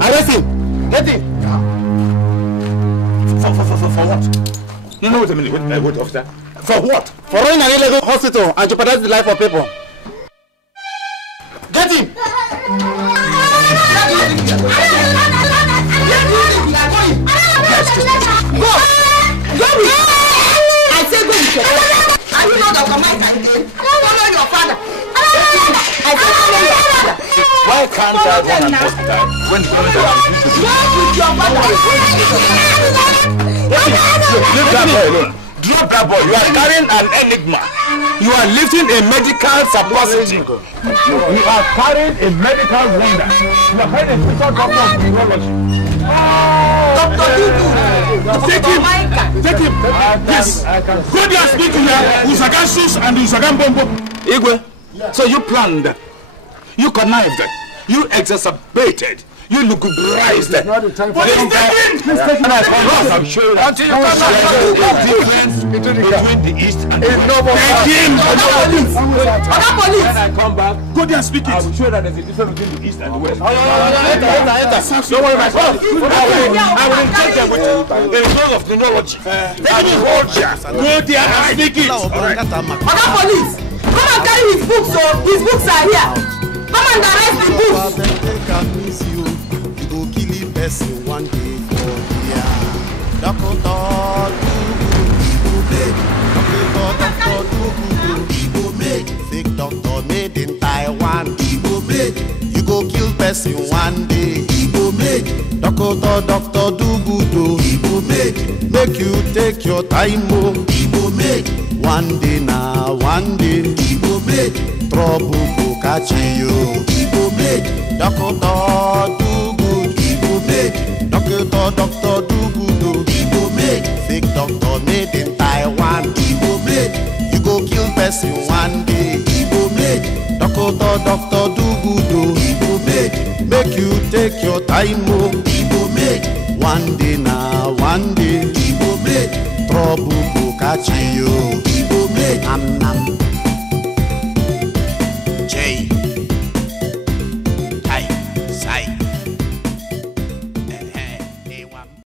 Arrest him! Get him! For what? No, wait a minute, wait, officer. For what? For running an illegal hospital and jeopardizing the life of people. Get him! Go! Go with I say go with your father. Are you not Dr. Micah again? Follow your father. I say follow your father. Why can't I go to hospital when the police are go with your father. Leave that boy alone. Drop that boy. You are carrying an enigma. You are lifting a medical supposition. You are carrying a medical wonder. You are carrying a special doctor of neurology. Dr. Do-Good. Take him. Take him. Yes. Go there and speak to the Usagan Sus and the Usagan Bombo. Igwe, so you planned, you connived, you exacerbated, you lucubrated. It's not the time for I'm sure that until you the difference between the East and the West. Take him! Other police! When I come back, go there and speak it. I will show that there's a difference between the East and the West. Enter. Don't worry, my son. I will engage them with the result of neurology. Let me hold you. Go there and speak it. Other police! Come and carry his books, so his books are here. Come and arrest the books. You go kill him person one day for here. Dr. Do-Good, Igbo make. Fake doctor made in Taiwan. Igbo make. You go kill person one day. Igbo make. Dr. Do-Good, Igbo make. Make you take your time, oh. Igbo make. One day now, one day. Igbo make. Trouble go catch you. Igbo make. Dr. Do-Good, Igbo make. Dr. Do-Good, Igbo make. Fake doctor made in Taiwan. Igbo make. You go kill person one day. Igbo make. Dr. Do-Good, Igbo make. Make you take your time, oh. Igbo make. One day now, one day. Igbo make. Trouble go catch you. Igbo make. I'm not